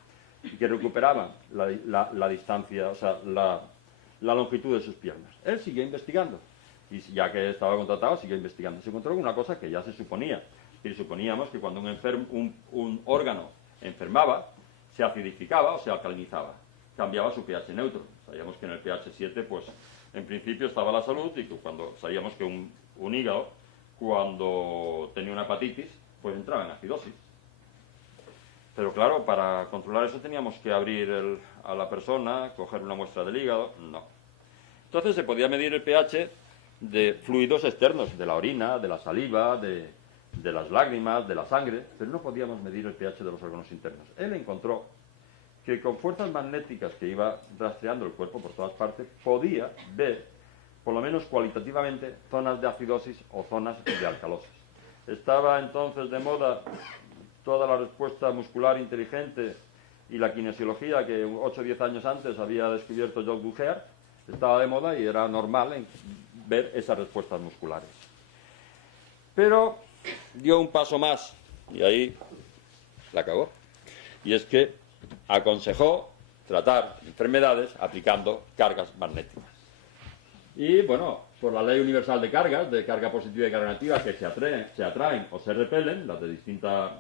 y que recuperaban la distancia, o sea, la longitud de sus piernas. Él siguió investigando, y ya que estaba contratado, siguió investigando. Se encontró con una cosa que ya se suponía, y suponíamos que cuando un órgano enfermaba, se acidificaba o se alcalinizaba, cambiaba su pH neutro. Sabíamos que en el pH 7, pues, en principio estaba la salud, y que sabíamos que un hígado, cuando tenía una hepatitis, pues entraba en acidosis. Pero claro, para controlar eso teníamos que abrir a la persona, coger una muestra del hígado, no. Entonces se podía medir el pH de fluidos externos, de la orina, de la saliva, de las lágrimas, de la sangre, pero no podíamos medir el pH de los órganos internos. Él encontró que con fuerzas magnéticas que iba rastreando el cuerpo por todas partes, podía ver, por lo menos cualitativamente, zonas de acidosis o zonas de alcalosis. Estaba entonces de moda toda la respuesta muscular inteligente y la kinesiología que 8 o 10 años antes había descubierto Jacques Duher, estaba de moda y era normal ver esas respuestas musculares. Pero dio un paso más y ahí la acabó. Y es que aconsejó tratar enfermedades aplicando cargas magnéticas. Y bueno, por la ley universal de cargas, de carga positiva y carga negativa, que se atraen o se repelen, las de distintos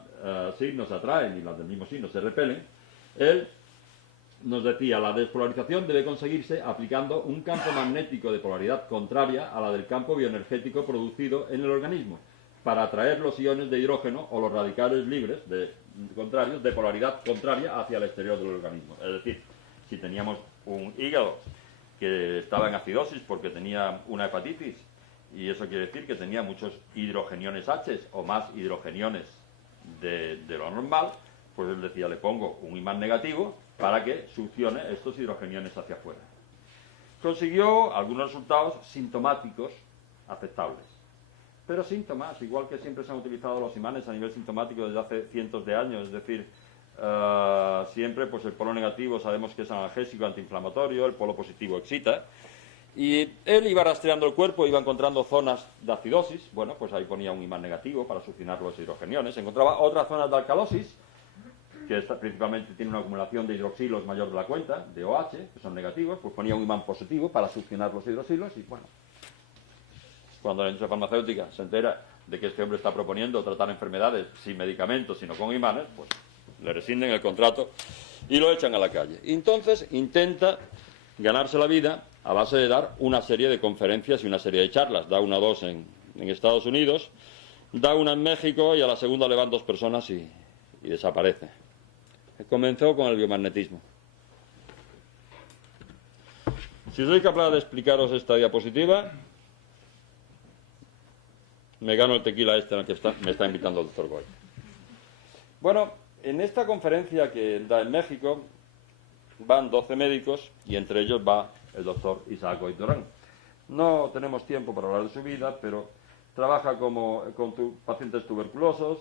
signos se atraen y las del mismo signo se repelen, él nos decía, la despolarización debe conseguirse aplicando un campo magnético de polaridad contraria a la del campo bioenergético producido en el organismo, para atraer los iones de hidrógeno o los radicales libres contrarios de polaridad contraria hacia el exterior del organismo. Es decir, si teníamos un hígado que estaba en acidosis porque tenía una hepatitis, y eso quiere decir que tenía muchos hidrogeniones H o más hidrogeniones de lo normal, pues él decía, le pongo un imán negativo para que succione estos hidrogeniones hacia afuera. Consiguió algunos resultados sintomáticos aceptables. pero síntomas, igual que siempre se han utilizado los imanes a nivel sintomático desde hace cientos de años, es decir, siempre pues el polo negativo sabemos que es analgésico, antiinflamatorio, el polo positivo excita, y él iba rastreando el cuerpo, iba encontrando zonas de acidosis, bueno, pues ahí ponía un imán negativo para succionar los hidrogeniones, encontraba otras zonas de alcalosis, que principalmente tiene una acumulación de hidroxilos mayor de la cuenta, de OH, que son negativos, pues ponía un imán positivo para succionar los hidroxilos y bueno, cuando la industria farmacéutica se entera de que este hombre está proponiendo tratar enfermedades sin medicamentos, sino con imanes, pues le rescinden el contrato y lo echan a la calle. Entonces intenta ganarse la vida a base de dar una serie de conferencias y una serie de charlas. Da una o dos en Estados Unidos, da una en México y a la segunda le van 2 personas y desaparece. Comenzó con el biomagnetismo. Si soy capaz de explicaros esta diapositiva, me gano el tequila en el que me está invitando el doctor Goy. Bueno, en esta conferencia que da en México van 12 médicos y entre ellos va el doctor Isaac Goy Durán. No tenemos tiempo para hablar de su vida, pero trabaja con pacientes tuberculosos.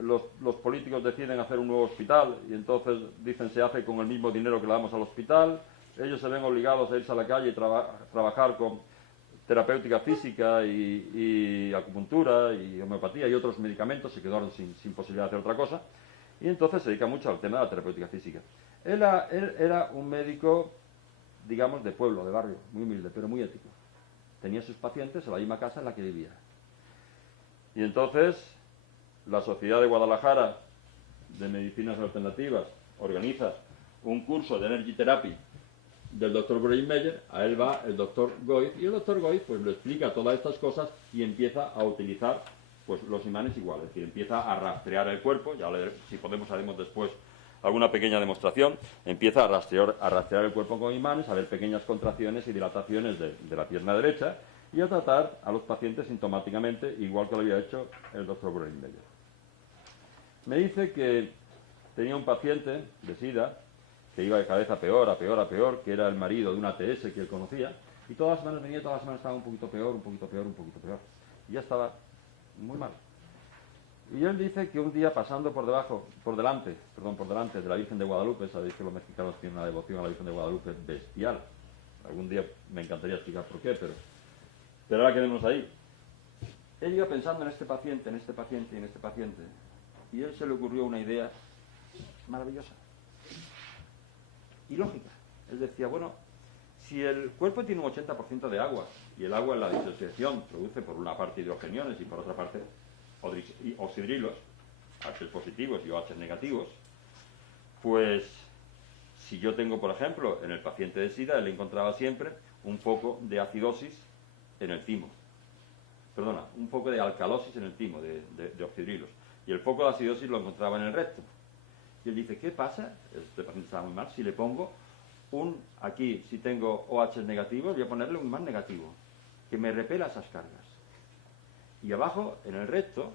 Los políticos deciden hacer un nuevo hospital y entonces dicen se hace con el mismo dinero que le damos al hospital. Ellos se ven obligados a irse a la calle y trabajar con terapéutica física y acupuntura y homeopatía y otros medicamentos, se quedaron sin posibilidad de hacer otra cosa, y entonces se dedica mucho al tema de la terapéutica física. Él era un médico, digamos, de pueblo, de barrio, muy humilde, pero muy ético. Tenía sus pacientes en la misma casa en la que vivía. Y entonces la Sociedad de Guadalajara de Medicinas Alternativas organiza un curso de Energy Therapy del doctor Breinmeyer. A él va el doctor Goiz y el doctor Goiz pues le explica todas estas cosas y empieza a utilizar pues los imanes igual, es decir, empieza a rastrear el cuerpo, si podemos haremos después alguna pequeña demostración, empieza a rastrear el cuerpo con imanes, a ver pequeñas contracciones y dilataciones de la pierna derecha y a tratar a los pacientes sintomáticamente, igual que lo había hecho el doctor Breinmeyer. Me dice que tenía un paciente de SIDA que iba de cabeza a peor, que era el marido de una TS que él conocía, y todas las semanas venía, todas las semanas estaba un poquito peor, y ya estaba muy mal. Y él dice que un día pasando por delante de la Virgen de Guadalupe, sabéis que los mexicanos tienen una devoción a la Virgen de Guadalupe bestial, algún día me encantaría explicar por qué, pero ahora quedemos ahí. Él iba pensando en este paciente, y a él se le ocurrió una idea maravillosa y lógica. Él decía, bueno, si el cuerpo tiene un 80% de agua, y el agua en la disociación produce por una parte hidrogeniones y por otra parte oxidrilos, H positivos y OH negativos, pues si yo tengo, por ejemplo, en el paciente de SIDA, él encontraba siempre un foco de acidosis en el timo. Perdona, un foco de alcalosis en el timo, de oxidrilos. Y el foco de acidosis lo encontraba en el recto. Y él dice, ¿qué pasa? Este paciente estaba muy mal. Si le pongo aquí, si tengo OH negativos, voy a ponerle un imán negativo, que me repela esas cargas. Y abajo, en el recto,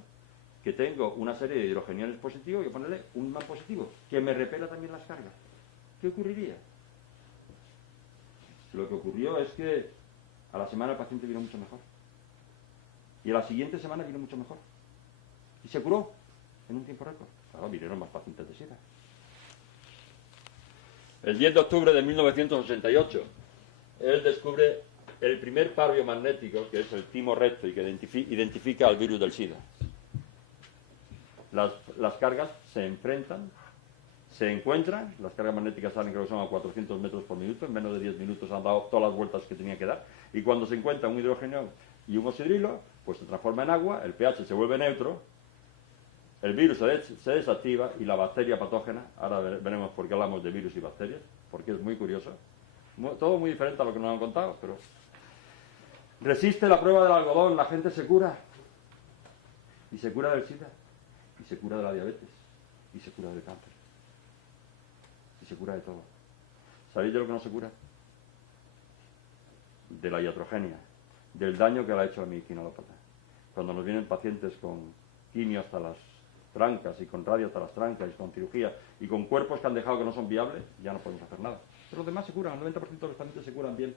que tengo una serie de hidrogeniones positivos, voy a ponerle un imán positivo, que me repela también las cargas. ¿Qué ocurriría? Lo que ocurrió es que a la semana el paciente vino mucho mejor. Y a la siguiente semana vino mucho mejor. Y se curó en un tiempo récord. Claro, vinieron más pacientes de SIDA. El 10 de octubre de 1988, él descubre el primer par biomagnético, que es el timo recto y que identifica al virus del SIDA. Las cargas se enfrentan, se encuentran, las cargas magnéticas salen, creo que son a 400 metros por minuto, en menos de 10 minutos han dado todas las vueltas que tenía que dar, y cuando se encuentra un hidrógeno y un oxidrilo, pues se transforma en agua, el pH se vuelve neutro, el virus se desactiva y la bacteria patógena, ahora veremos por qué hablamos de virus y bacterias, porque es muy curioso, todo muy diferente a lo que nos han contado, pero resiste la prueba del algodón, la gente se cura, y se cura del SIDA, y se cura de la diabetes, y se cura del cáncer, y se cura de todo. ¿Sabéis de lo que no se cura? De la iatrogenia, del daño que le ha hecho a mi quinolópata. Cuando nos vienen pacientes con quimio hasta las trancas y con radio hasta las trancas y con cirugía y con cuerpos que han dejado que no son viables, ya no podemos hacer nada. Pero los demás se curan, el 90% de los pacientes se curan bien.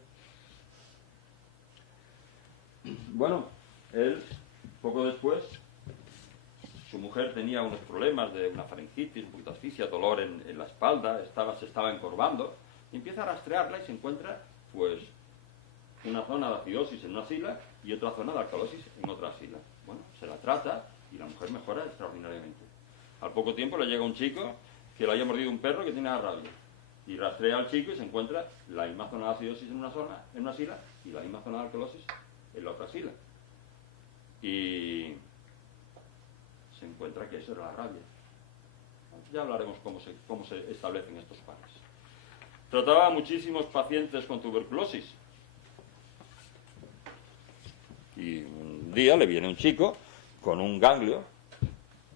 Bueno, él poco después, su mujer tenía unos problemas de una faringitis, un poquito de asfixia, dolor en la espalda, se estaba encorvando, y empieza a rastrearla y se encuentra, pues, una zona de acidosis en una axila y otra zona de alcalosis en otra axila. Bueno, se la trata y la mujer mejora extraordinariamente. Al poco tiempo le llega un chico que le haya mordido un perro que tiene la rabia. Y rastrea al chico y se encuentra la misma zona de acidosis en una axila y la misma zona de alcalosis en la otra axila. Y se encuentra que eso era la rabia. Ya hablaremos cómo se establecen estos pares. Trataba a muchísimos pacientes con tuberculosis. Y un día le viene un chico con un ganglio,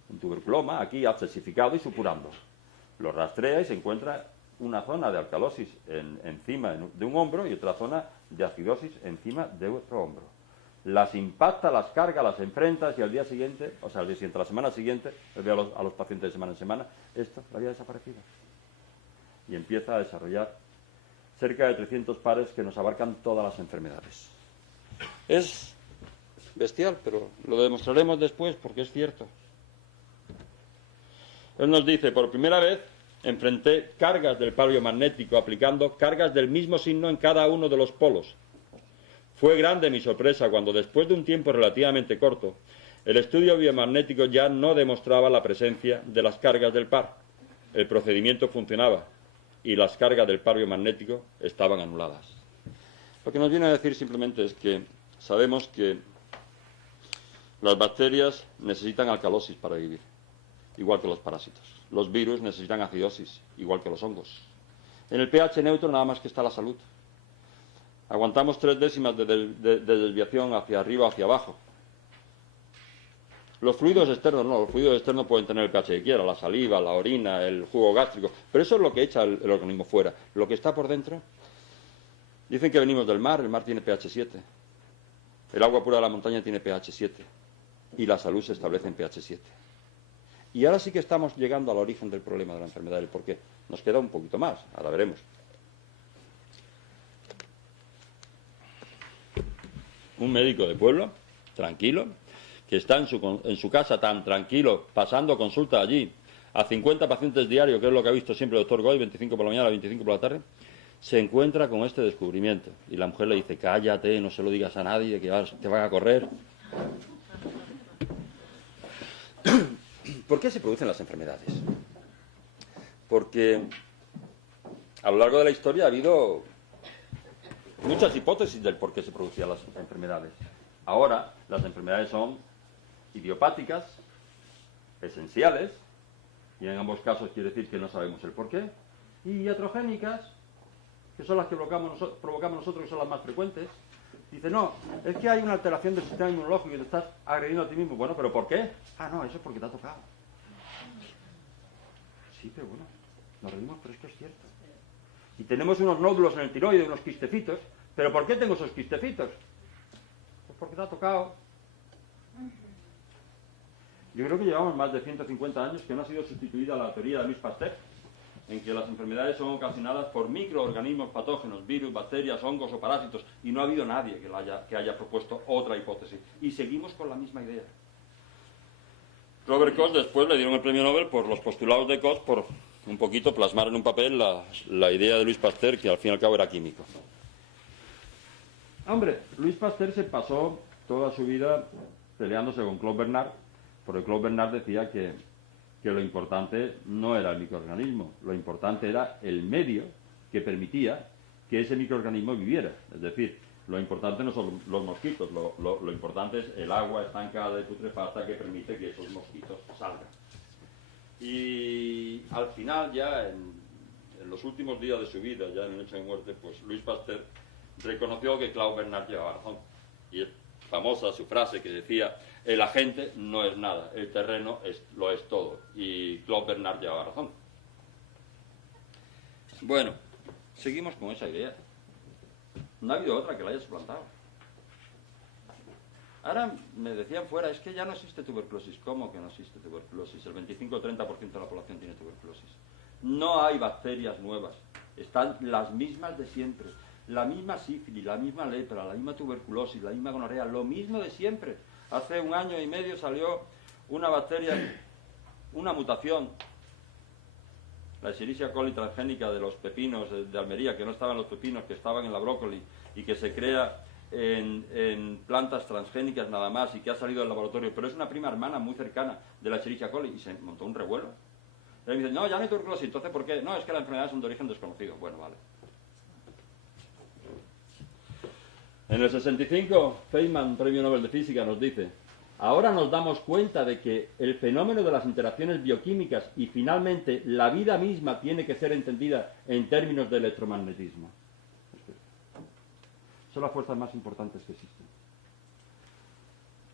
un tuberculoma, aquí abscesificado y supurando. Lo rastrea y se encuentra una zona de alcalosis encima de un hombro y otra zona de acidosis encima de otro hombro. Las impacta, las carga, las enfrenta y al día siguiente, o sea, al día siguiente, la semana siguiente, le veo a los pacientes de semana en semana, esto le había desaparecido. Y empieza a desarrollar cerca de 300 pares que nos abarcan todas las enfermedades. Es bestial, pero lo demostraremos después porque es cierto. Él nos dice, por primera vez enfrenté cargas del palo biomagnético aplicando cargas del mismo signo en cada uno de los polos. Fue grande mi sorpresa cuando después de un tiempo relativamente corto, el estudio biomagnético ya no demostraba la presencia de las cargas del par. El procedimiento funcionaba y las cargas del par biomagnético estaban anuladas. Lo que nos viene a decir simplemente es que sabemos que las bacterias necesitan alcalosis para vivir, igual que los parásitos. Los virus necesitan acidosis, igual que los hongos. En el pH neutro nada más que está la salud. Aguantamos 3 décimas de desviación hacia arriba o hacia abajo. Los fluidos externos no, los fluidos externos pueden tener el pH que quiera, la saliva, la orina, el jugo gástrico, pero eso es lo que echa el organismo fuera. Lo que está por dentro, dicen que venimos del mar, el mar tiene pH 7. El agua pura de la montaña tiene pH 7 y la salud se establece en pH 7. Y ahora sí que estamos llegando al origen del problema de la enfermedad, el por qué. Nos queda un poquito más, ahora veremos. Un médico de pueblo, tranquilo, que está en su casa tan tranquilo, pasando consulta allí, a 50 pacientes diarios, que es lo que ha visto siempre el doctor Goy, 25 por la mañana, 25 por la tarde, se encuentra con este descubrimiento. Y la mujer le dice, cállate, no se lo digas a nadie, que te van a correr. ¿Por qué se producen las enfermedades? Porque a lo largo de la historia ha habido muchas hipótesis del por qué se producían las enfermedades. Ahora las enfermedades son idiopáticas, esenciales, y en ambos casos quiere decir que no sabemos el por qué, y iatrogénicas, que son las que provocamos nosotros, que son las más frecuentes. Dice, no, es que hay una alteración del sistema inmunológico y te estás agrediendo a ti mismo. Bueno, ¿pero por qué? Ah, no, eso es porque te ha tocado. Sí, pero bueno, nos reímos, pero es que es cierto. Y tenemos unos nódulos en el tiroides, unos quistecitos. ¿Pero por qué tengo esos quistecitos? Pues porque te ha tocado. Yo creo que llevamos más de 150 años que no ha sido sustituida la teoría de Louis Pasteur, en que las enfermedades son ocasionadas por microorganismos patógenos, virus, bacterias, hongos o parásitos, y no ha habido nadie que haya propuesto otra hipótesis. Y seguimos con la misma idea. Robert Koch después le dieron el premio Nobel por los postulados de Koch, por un poquito plasmar en un papel la idea de Louis Pasteur, que al fin y al cabo era químico. Hombre, Louis Pasteur se pasó toda su vida peleándose con Claude Bernard, porque Claude Bernard decía que lo importante no era el microorganismo, lo importante era el medio que permitía que ese microorganismo viviera. Es decir, lo importante no son los mosquitos, lo importante es el agua estancada y putrefacta que permite que esos mosquitos salgan. Y al final, ya en los últimos días de su vida, ya en el hecho de muerte, pues Louis Pasteur reconoció que Claude Bernard llevaba razón. Y es famosa su frase que decía, el agente no es nada, el terreno lo es todo. Y Claude Bernard llevaba razón. Bueno, seguimos con esa idea. No ha habido otra que la haya suplantado. Ahora me decían fuera, es que ya no existe tuberculosis. ¿Cómo que no existe tuberculosis? El 25 o 30% de la población tiene tuberculosis. No hay bacterias nuevas. Están las mismas de siempre. La misma sífilis, la misma lepra, la misma tuberculosis, la misma gonorrea, lo mismo de siempre. Hace 1 año y medio salió una bacteria, una mutación, la Escherichia coli transgénica de los pepinos de Almería, que no estaban en los pepinos, que estaban en la brócoli, y que se crea en plantas transgénicas nada más, y que ha salido del laboratorio, pero es una prima hermana muy cercana de la Escherichia coli, y se montó un revuelo. Y me dicen, no, ya no hay tuberculosis, entonces ¿por qué? No, es que la enfermedad es de origen desconocido. Bueno, vale. En el 65, Feynman, premio Nobel de Física, nos dice: ahora nos damos cuenta de que el fenómeno de las interacciones bioquímicas y finalmente la vida misma tiene que ser entendida en términos de electromagnetismo. Son las fuerzas más importantes que existen.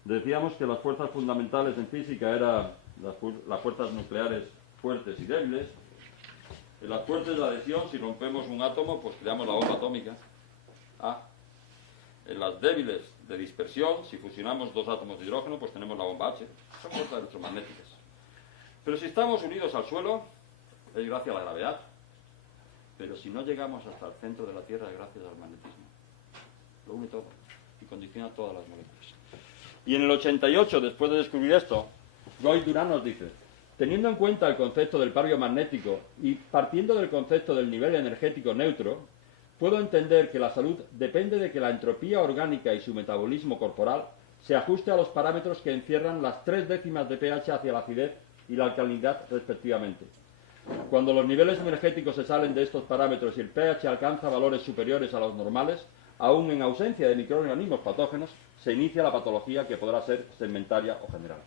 Decíamos que las fuerzas fundamentales en física eran las fuerzas nucleares fuertes y débiles. En las fuertes de adhesión, si rompemos un átomo, pues creamos la bomba atómica. En las débiles de dispersión, si fusionamos 2 átomos de hidrógeno, pues tenemos la bomba H. Son fuerzas electromagnéticas. Pero si estamos unidos al suelo, es gracias a la gravedad. Pero si no llegamos hasta el centro de la Tierra, es gracias al magnetismo. Lo une todo y condiciona todas las moléculas. Y en el 88, después de descubrir esto, Roy Durán nos dice: teniendo en cuenta el concepto del par biomagnético y partiendo del concepto del nivel energético neutro, puedo entender que la salud depende de que la entropía orgánica y su metabolismo corporal se ajuste a los parámetros que encierran las 3 décimas de pH hacia la acidez y la alcalinidad respectivamente. Cuando los niveles energéticos se salen de estos parámetros y el pH alcanza valores superiores a los normales, aún en ausencia de microorganismos patógenos, se inicia la patología que podrá ser segmentaria o general.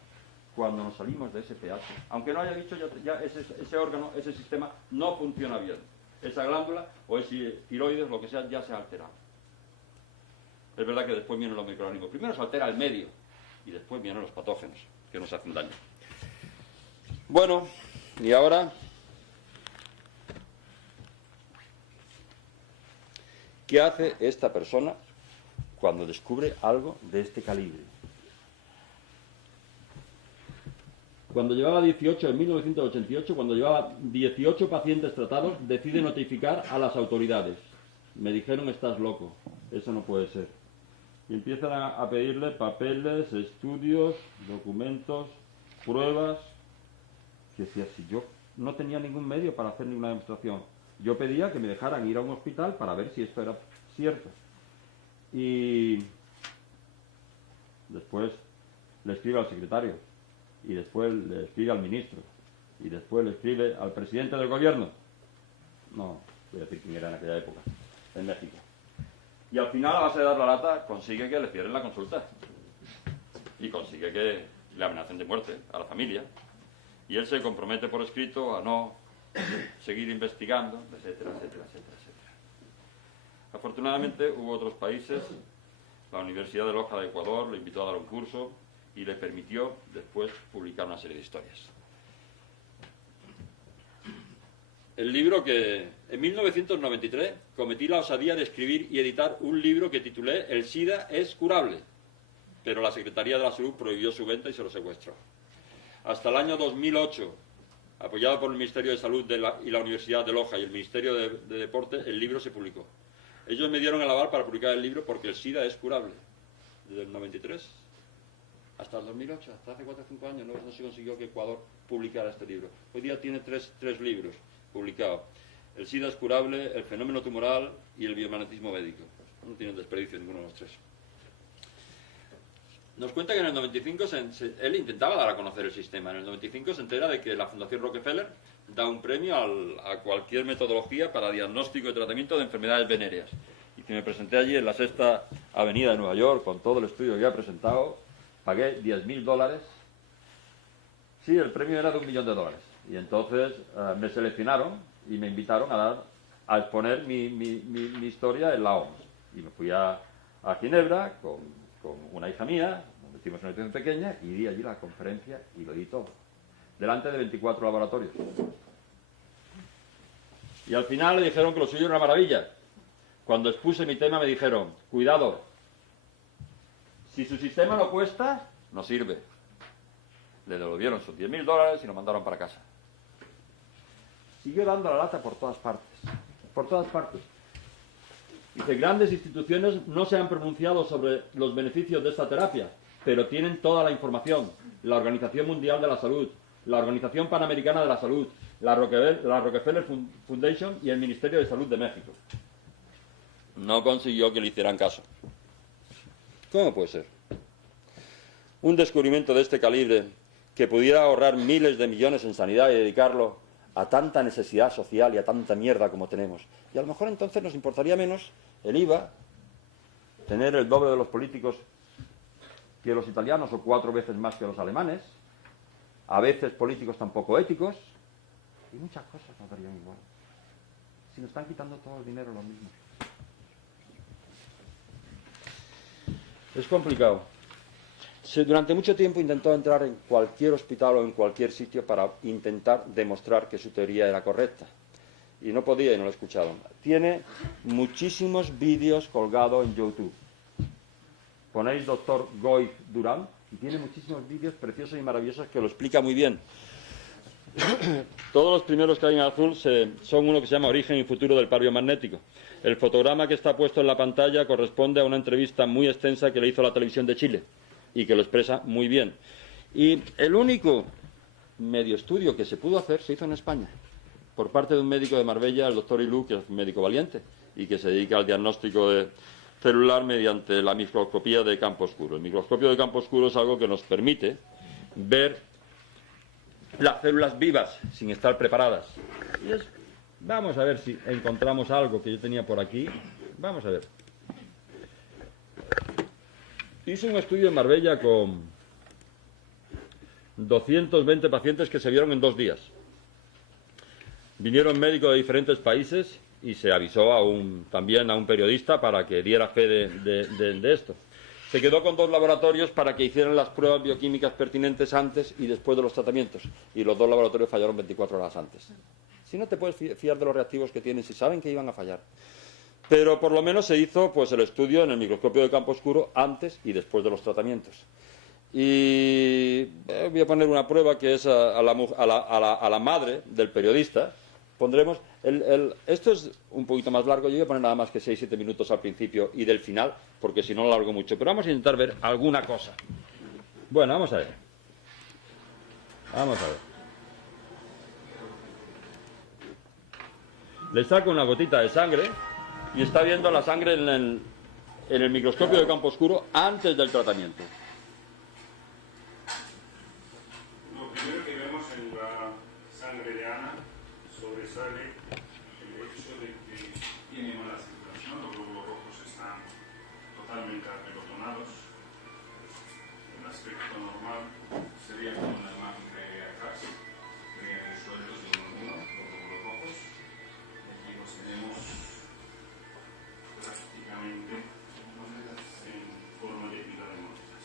Cuando nos salimos de ese pH, aunque no haya dicho ya ese órgano, ese sistema no funciona bien. Esa glándula o ese tiroides, lo que sea, ya se ha alterado. Es verdad que después vienen los microorganismos. Primero se altera el medio y después vienen los patógenos que nos hacen daño. Bueno, y ahora, ¿qué hace esta persona cuando descubre algo de este calibre? Cuando llevaba 18, en 1988, cuando llevaba 18 pacientes tratados, decide notificar a las autoridades. Me dijeron: estás loco, eso no puede ser. Y empiezan a pedirle papeles, estudios, documentos, pruebas. Que decía, si yo no tenía ningún medio para hacer ninguna demostración, yo pedía que me dejaran ir a un hospital para ver si esto era cierto. Y después le escribe al secretario, y después le escribe al ministro, y después le escribe al presidente del gobierno. No voy a decir quién era en aquella época, en México. Y al final, a base de dar la lata, consigue que le cierren la consulta. Y consigue que le amenacen de muerte a la familia. Y él se compromete por escrito a no seguir investigando, etcétera, etcétera, etcétera, etcétera. Afortunadamente hubo otros países. La Universidad de Loja de Ecuador le invitó a dar un curso y le permitió después publicar una serie de historias. El libro que en 1993 cometí la osadía de escribir y editar un libro que titulé El SIDA es curable, pero la Secretaría de la Salud prohibió su venta y se lo secuestró. Hasta el año 2008, apoyado por el Ministerio de Salud y la Universidad de Loja y el Ministerio de Deporte, el libro se publicó. Ellos me dieron el aval para publicar el libro porque el SIDA es curable. Desde el 93 hasta el 2008, hasta hace 4 o 5 años, no se consiguió que Ecuador publicara este libro. Hoy día tiene tres libros publicados. El SIDA es curable, el fenómeno tumoral y el biomagnetismo médico. No tienen desperdicio ninguno de los 3. Nos cuenta que en el 95 él intentaba dar a conocer el sistema. En el 95 se entera de que la Fundación Rockefeller da un premio a cualquier metodología para diagnóstico y tratamiento de enfermedades venéreas. Y que me presenté allí en la 6ª Avenida de Nueva York con todo el estudio que había presentado. Pagué $10.000. Sí, el premio era de $1 millón. Y entonces me seleccionaron y me invitaron a exponer mi historia en la OMS. Y me fui a Ginebra con una hija mía, donde hicimos una edición pequeña, y di allí la conferencia y lo di todo. Delante de 24 laboratorios. Y al final le dijeron que lo suyo era una maravilla. Cuando expuse mi tema me dijeron, cuidado, si su sistema no cuesta, no sirve. Le devolvieron sus $10.000 y lo mandaron para casa. Siguió dando la lata por todas partes. Por todas partes. Dice, grandes instituciones no se han pronunciado sobre los beneficios de esta terapia. pero tienen toda la información. La Organización Mundial de la Salud, la Organización Panamericana de la Salud, la Rockefeller Foundation y el Ministerio de Salud de México. No consiguió que le hicieran caso. ¿Cómo puede ser? Un descubrimiento de este calibre que pudiera ahorrar miles de millones en sanidad y dedicarlo a tanta necesidad social y a tanta mierda como tenemos. Y a lo mejor entonces nos importaría menos el IVA, tener el doble de los políticos que los italianos o 4 veces más que los alemanes, a veces políticos tampoco éticos, y muchas cosas nos darían igual. Si nos están quitando todo el dinero los mismos. Es complicado. Durante mucho tiempo intentó entrar en cualquier hospital o en cualquier sitio para intentar demostrar que su teoría era correcta. Y no podía y no lo escucharon. Tiene muchísimos vídeos colgados en YouTube. Ponéis Dr. Goy Durán y tiene muchísimos vídeos preciosos y maravillosos que lo explica muy bien. Todos los primeros que hay en azul son uno que se llama Origen y futuro del par biomagnético. El fotograma que está puesto en la pantalla corresponde a una entrevista muy extensa que le hizo la televisión de Chile y que lo expresa muy bien. Y el único medio estudio que se pudo hacer se hizo en España por parte de un médico de Marbella, el doctor Ilú, que es un médico valiente y que se dedica al diagnóstico celular mediante la microscopía de campo oscuro. El microscopio de campo oscuro es algo que nos permite ver las células vivas sin estar preparadas. Vamos a ver si encontramos algo que yo tenía por aquí. Vamos a ver. Hice un estudio en Marbella con 220 pacientes que se vieron en 2 días. Vinieron médicos de diferentes países y se avisó también a un periodista para que diera fe de esto. Se quedó con 2 laboratorios para que hicieran las pruebas bioquímicas pertinentes antes y después de los tratamientos. Y los 2 laboratorios fallaron 24 horas antes. Si no te puedes fiar de los reactivos que tienen, si saben que iban a fallar. Pero por lo menos se hizo pues el estudio en el microscopio de campo oscuro antes y después de los tratamientos. Y voy a poner una prueba que es a la madre del periodista. Pondremos esto es un poquito más largo, yo voy a poner nada más que 6-7 minutos al principio y del final, porque si no lo largo mucho. Pero vamos a intentar ver alguna cosa. Bueno, vamos a ver. Vamos a ver. Le saco una gotita de sangre y está viendo la sangre en el microscopio de campo oscuro antes del tratamiento. Lo primero que vemos en la sangre de Ana sobresale el hecho de que tiene mala circulación, los glóbulos rojos están totalmente apelotonados. El aspecto normal sería como una imagen que hay atrás, serían sueltos de uno los glóbulos rojos. Aquí los tenemos prácticamente en forma de pila de monedas.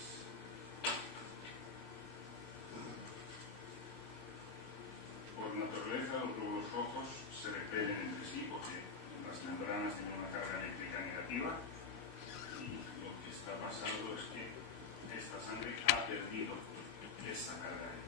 Por naturaleza, los glóbulos rojos se repelen entre sí porque las membranas tienen una carga eléctrica negativa y lo que está pasando es que esta sangre ha perdido esa carga eléctrica.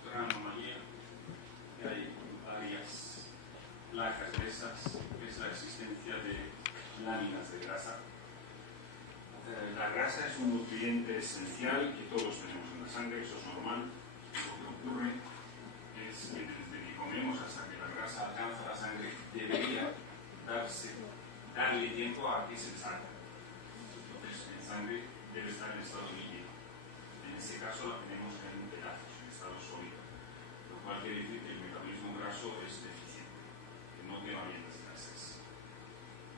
Otra anomalía que hay varias placas de esas es la existencia de láminas de grasa. La grasa es un nutriente esencial que todos tenemos en la sangre, eso es normal. Lo que ocurre es que desde que comemos hasta que la grasa alcanza la sangre debería darle tiempo a que se salga. Entonces, la sangre debe estar en estado líquido. En este caso la tenemos en pedazos, en estado sólido, lo cual quiere decir que el metabolismo graso es deficiente, que no quema bien las grasas.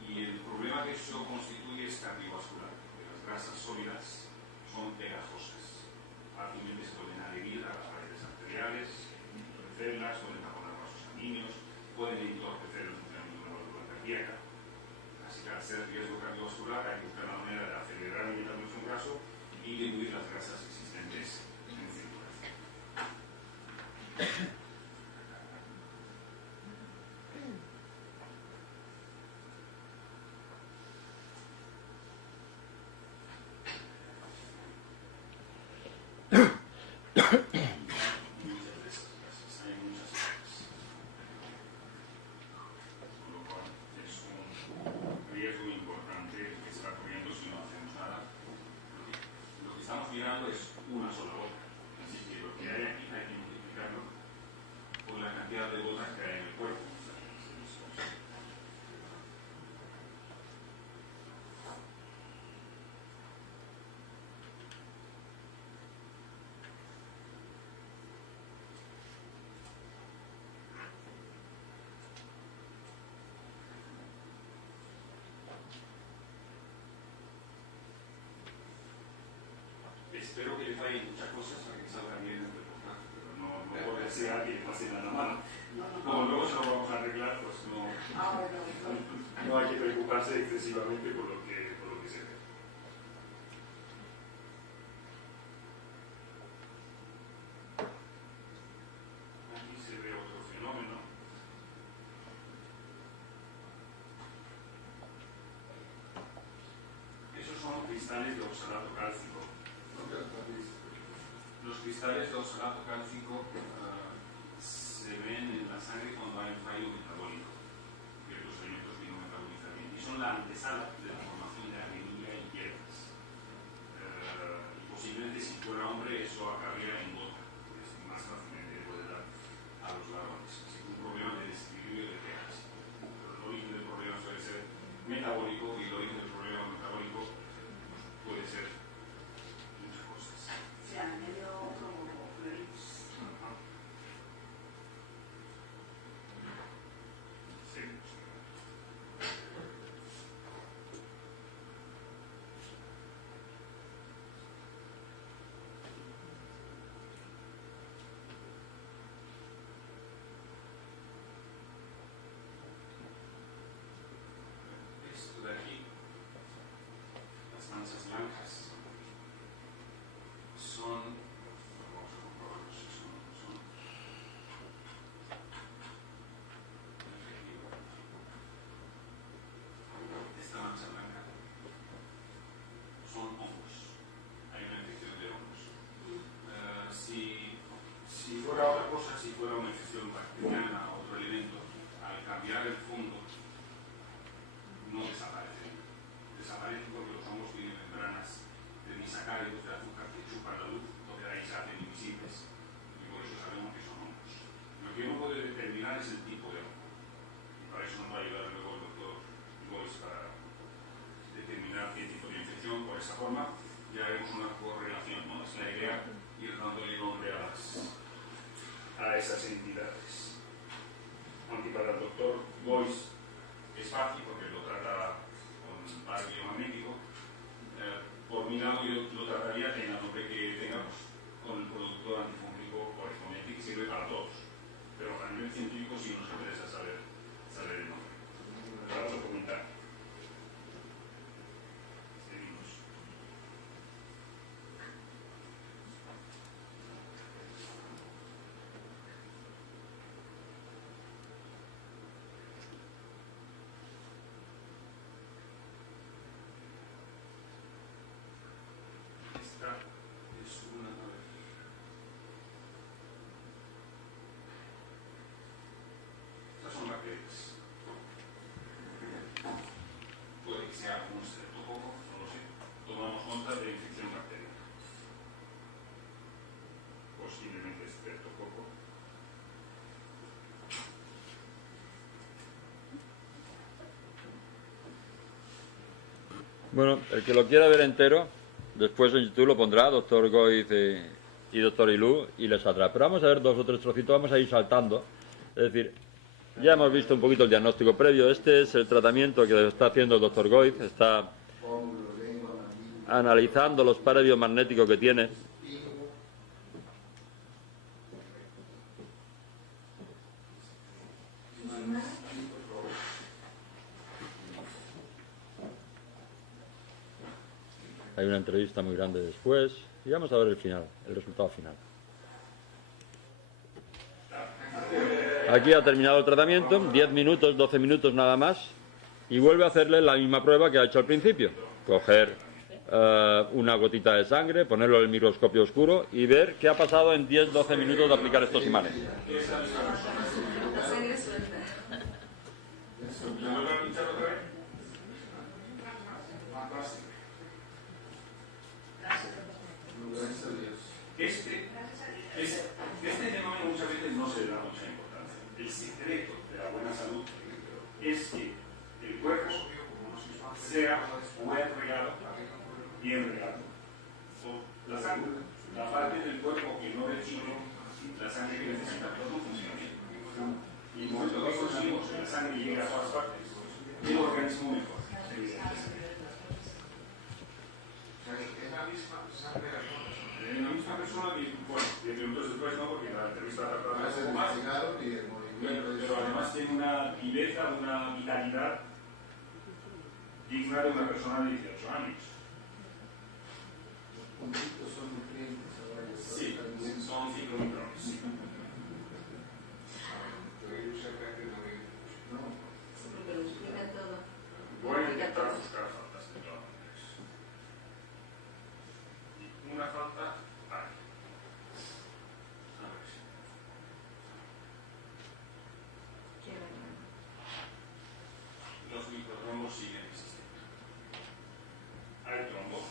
Y el problema que eso constituye es cardiovascular, porque las grasas sólidas son pegajosas, fácilmente se pueden adherir a las paredes arteriales, entorpecerlas, pueden taponar vasos sanguíneos, pueden entorpecer el funcionamiento de la válvula cardíaca. Así que al ser riesgo cardiovascular hay que buscar la manera de acelerar el metabolismo graso y diluir las grasas existentes en circulación. Es una sola gota, así que lo que hay aquí hay que multiplicarlo por la cantidad de gotas que hay en el cuerpo. Espero que le fallen muchas cosas para que salga bien el reportaje, pero no porque sea que le pase nada malo. Como luego se lo vamos a arreglar, pues no hay que preocuparse excesivamente por lo que se ve. Aquí se ve otro fenómeno. Esos son cristales de oxalato cálcico. Los cristales de oxalato cálcico se ven en la sangre cuando hay un fallo metabólico, que los alimentos que no metabolizan bien, y son la antesala de la formación de anemia y piedras. Y posiblemente si fuera hombre eso acabaría en gota, que es más fácilmente puede dar a los varones. Así que un problema de desequilibrio de pH. Pero el origen del problema suele ser metabólico y el origen del problema metabólico puede ser muchas cosas. Se han medio esto de aquí, las manchas blancas, son, vamos a comprobarlo si son esta mancha blanca son hongos, hay una infección de hongos. Si fuera otra cosa, si fuera una infección bacteriana o otro elemento, al cambiar el fondo no desaparecen. Desaparecen porque los hongos tienen membranas de disacáridos de azúcar que chupan la luz, porque de ahí se hacen invisibles y por eso sabemos que son hongos. Lo que uno puede determinar es el tipo de hongo y para eso nos va a ayudar luego el doctor Boyce para determinar qué tipo de infección. Por esa forma ya haremos una correlación, ¿no? Es la idea ir dándole nombre a esas entidades. Aunque para el doctor Boyce es fácil porque lo trata con par biomagnético. Por mi lado yo lo trataría en el nombre que tengamos con el producto antifúngico correspondiente que sirve para todos. Pero a nivel científico sí nos interesa saber el nombre. Para documentar. Seguimos. Esta es una... Estas son bacterias. Puede que sea un estreptococo, no lo sé. Tomamos conta de infección bacteriana. Posiblemente estreptococo. Bueno, el que lo quiera ver entero, después en YouTube lo pondrá, doctor Goiz y doctor Ilú, y les saldrá. Pero vamos a ver 2 o 3 trocitos, vamos a ir saltando. Es decir, ya hemos visto un poquito el diagnóstico previo. Este es el tratamiento que está haciendo el doctor Goiz. Está analizando los pares biomagnéticos que tiene. Hay una entrevista muy grande después y vamos a ver el final, el resultado final. Aquí ha terminado el tratamiento, 10 minutos, 12 minutos nada más, y vuelve a hacerle la misma prueba que ha hecho al principio. Coger una gotita de sangre, ponerlo en el microscopio oscuro y ver qué ha pasado en 10-12 minutos de aplicar estos imanes. Este fenómeno muchas veces no se le da mucha importancia. El secreto de la buena salud es que el cuerpo sea buen regalo, bien regalo. La sangre, la parte del cuerpo que no recibe la sangre que necesita, no funciona bien. Y en momento que conseguimos que la sangre llegue a todas partes, el organismo mejor. En la misma persona, bueno, 10 minutos después no, porque la entrevista ha tardado un poco más, pero además tiene una viveza, una vitalidad digna de una persona de 18 años. Sí, son 5 micrones. Sí. Voy a intentar buscar faltas de todas maneras. Una falta, vale. A ver. Los microtrombos siguen existiendo. Hay trombos.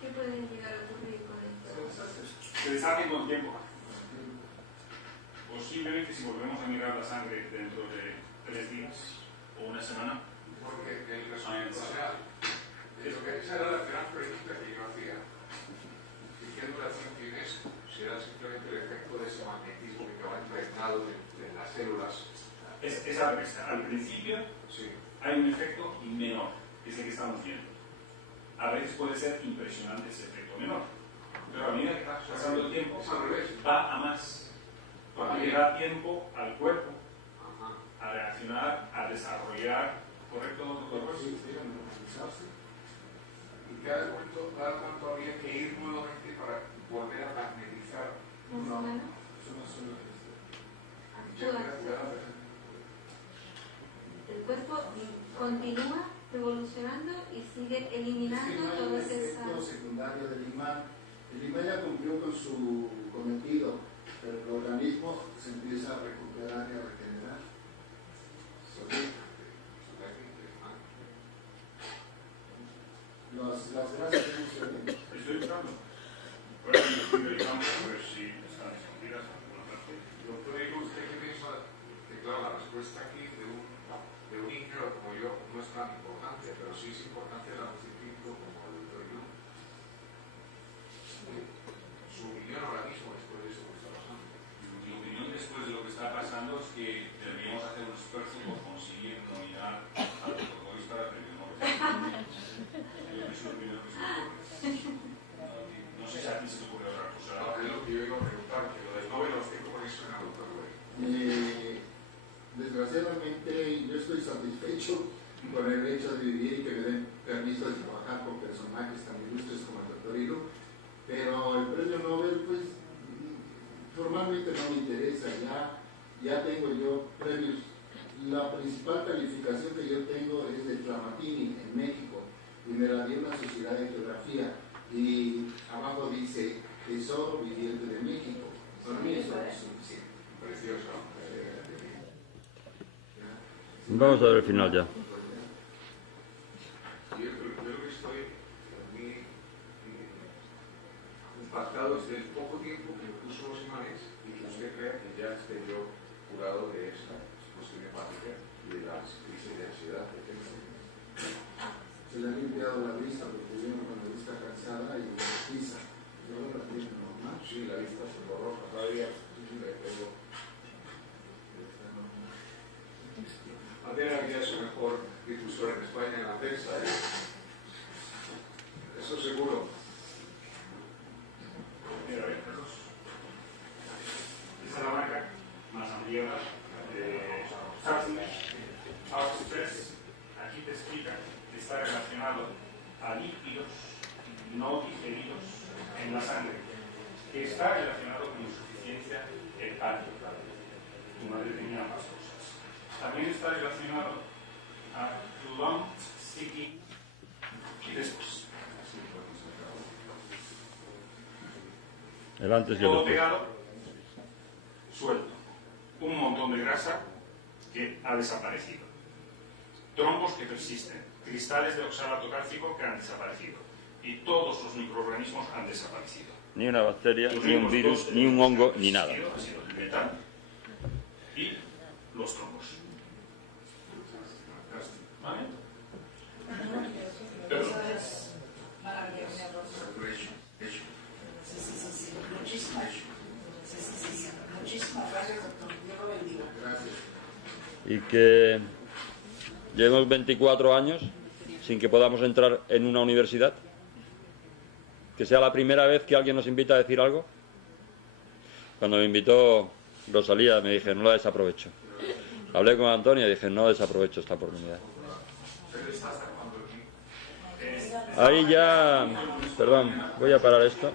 ¿Qué puede llegar a ocurrir con esto? Se deshacen con tiempo. Posiblemente si volvemos a mirar la sangre dentro de 3 días o una semana. Porque el resultado, esa era la gran pregunta que yo hacía. ¿Y qué duración tienes? ¿Será simplemente el efecto de ese magnetismo que va impregnado en las células? Esa respuesta. Al principio Sí. hay un efecto menor, que es el que estamos viendo. A veces puede ser impresionante ese efecto menor. Pero a medida que está pasando el tiempo, Es al revés. va a más. Porque le da tiempo al cuerpo a reaccionar, a desarrollar, ¿correcto? Sí, y cada cuánto habría que ir nuevamente para volver a magnetizar. El cuerpo continúa evolucionando y sigue eliminando todas esas... efecto secundario del imán. El imán ya cumplió con su cometido, pero el organismo se empieza a recuperar y a regenerar. Las grasas funcionan. Estoy buscando. Por ahí estoy digamos a ver si están escondidas en alguna parte. Doctor, ¿usted qué piensa? Que claro, la respuesta aquí de un ingeniero como yo no es tan importante, pero sí es importante la científico como el doctor Yu. Su opinión ahora mismo después de eso que está pasando. Mi opinión después de lo que está pasando es que deberíamos hacer un esfuerzo por conseguir nominar al protagonista del premio Nobel. No sé si a ti se te ocurre otra cosa. No, es lo que yo iba a preguntar, que lo del Nobel lo tengo por eso en el doctor Yu. Desgraciadamente yo estoy satisfecho con el hecho de vivir y que me den permiso de trabajar con personajes tan ilustres como el doctor Hilo, pero el premio Nobel pues formalmente no me interesa, ya tengo yo premios. La principal calificación que yo tengo es de Tramatini en México y me la dio una sociedad de geografía y abajo dice Tesoro Viviente de México. Para mí eso es suficiente. Precioso. Vamos a ver el final ya. Yo creo que estoy muy impactado desde el poco tiempo que me puso los imanes y que usted crea que ya esté yo curado de esta explosión hepática y de las crisis de ansiedad que tengo. Se le ha limpiado la vista porque viene con la vista cansada y pisa. Yo ahora la tiene normal. Sí, la vista se borroja, todavía le tengo. Madera había su mejor difusor en España en la prensa, eso seguro. Mira, a ver, Carlos. Esta es la marca más ampliada de Charles Stress. Aquí te explica no digeridos en la sangre, que está relacionado con insuficiencia hepática. Tu madre tenía más cosas. También está relacionado a lung seeking y después. El antes y el Todo después. pegado, suelto. Un montón de grasa que ha desaparecido. Trombos que persisten. Cristales de oxalato cálcico que han desaparecido. Y todos los microorganismos han desaparecido. Ni una bacteria, Los ni un únicos virus, dos ni un hongo, que ni han nada. existido han sido el metal y los trombos. ¿Vale? Pero, Muchísimas gracias, doctor. Dios lo bendiga. Gracias. Y que llevemos 24 años sin que podamos entrar en una universidad. Que sea la primera vez que alguien nos invita a decir algo. Cuando me invitó Rosalía me dije, no la desaprovecho. Hablé con Antonio y dije, no desaprovecho esta oportunidad. Ahí ya, perdón, voy a parar esto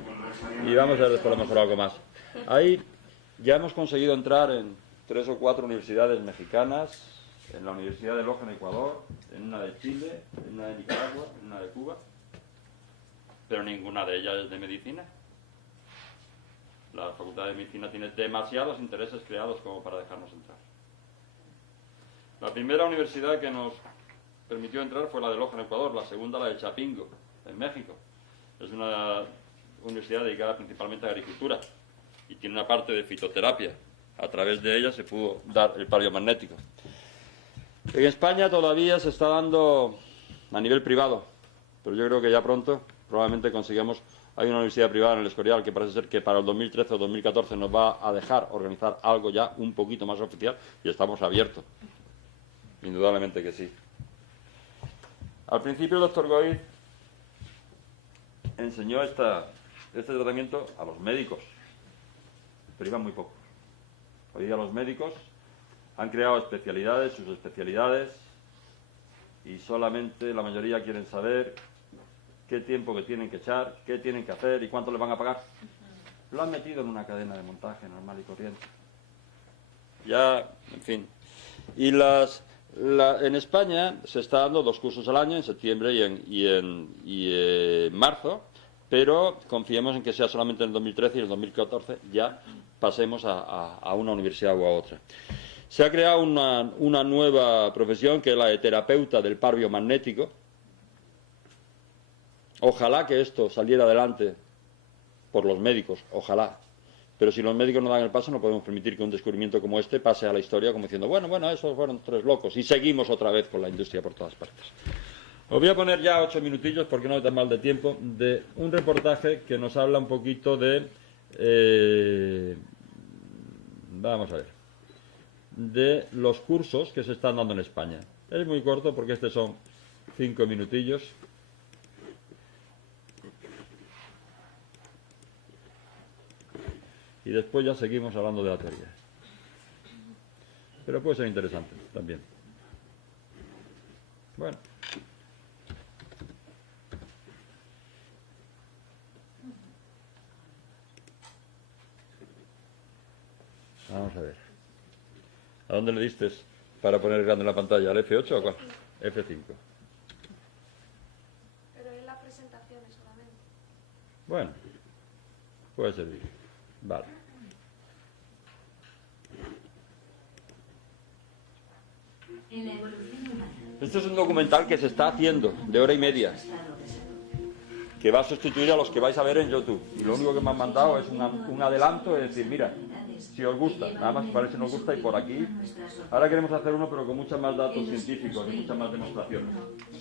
y vamos a ver después a lo mejor algo más. Ahí ya hemos conseguido entrar en 3 o 4 universidades mexicanas, en la Universidad de Loja en Ecuador, en una de Chile, en una de Nicaragua, en una de Cuba, pero ninguna de ellas es de medicina. La Facultad de Medicina tiene demasiados intereses creados como para dejarnos entrar. La primera universidad que nos permitió entrar fue la de Loja en Ecuador, la segunda la de Chapingo, en México. Es una universidad dedicada principalmente a agricultura y tiene una parte de fitoterapia. A través de ella se pudo dar el palio magnético. En España todavía se está dando a nivel privado, pero yo creo que ya pronto probablemente consigamos. Hay una universidad privada en el Escorial que parece ser que para el 2013 o 2014 nos va a dejar organizar algo ya un poquito más oficial y estamos abiertos. Indudablemente que sí. Al principio el doctor Goiz enseñó este tratamiento a los médicos, pero iban muy pocos. Hoy día los médicos han creado especialidades, sus especialidades, y solamente la mayoría quieren saber qué tiempo que tienen que echar, qué tienen que hacer y cuánto les van a pagar. Lo han metido en una cadena de montaje normal y corriente. Ya, en fin. Y en España se está dando 2 cursos al año, en septiembre y en marzo, pero confiemos en que sea solamente en el 2013 y en el 2014 ya pasemos a una universidad u a otra. Se ha creado una nueva profesión que es la de terapeuta del par biomagnético. Ojalá que esto saliera adelante por los médicos, ojalá. Pero si los médicos no dan el paso, no podemos permitir que un descubrimiento como este pase a la historia como diciendo, bueno, esos fueron 3 locos. Y seguimos otra vez con la industria por todas partes. Os voy a poner ya 8 minutillos, porque no hay tan mal de tiempo, de un reportaje que nos habla un poquito de... vamos a ver. De los cursos que se están dando en España. Es muy corto porque estos son 5 minutillos. Y después ya seguimos hablando de la teoría. Pero puede ser interesante también. Bueno. Vamos a ver. ¿A dónde le diste para poner grande en la pantalla? ¿Al F8 o cuál? F5. Pero es las presentaciones solamente. Bueno, puede servir. Vale. En la evolución humana. Este es un documental que se está haciendo de hora y media, que va a sustituir a los que vais a ver en YouTube. Y lo único que me han mandado es un adelanto, es decir, mira, si os gusta, nada más para ver si nos gusta, y por aquí. Ahora queremos hacer uno, pero con muchos más datos científicos y muchas más demostraciones.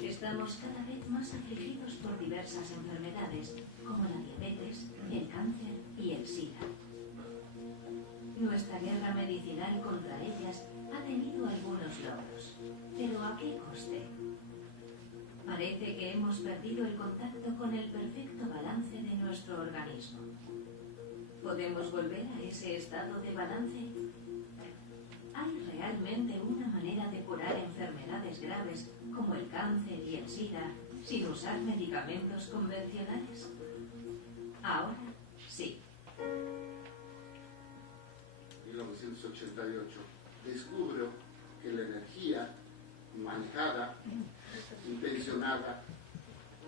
Estamos cada vez más afligidos por diversas enfermedades, como la diabetes, el cáncer y el SIDA. Nuestra guerra medicinal contra ellas ha tenido algunos logros, pero ¿a qué coste? Parece que hemos perdido el contacto con el perfecto balance de nuestro organismo. ¿Podemos volver a ese estado de balance? Hay realmente una manera de curar enfermedades graves como el cáncer y el SIDA sin usar medicamentos convencionales? Ahora sí. 1988, descubro que la energía manejada, intencionada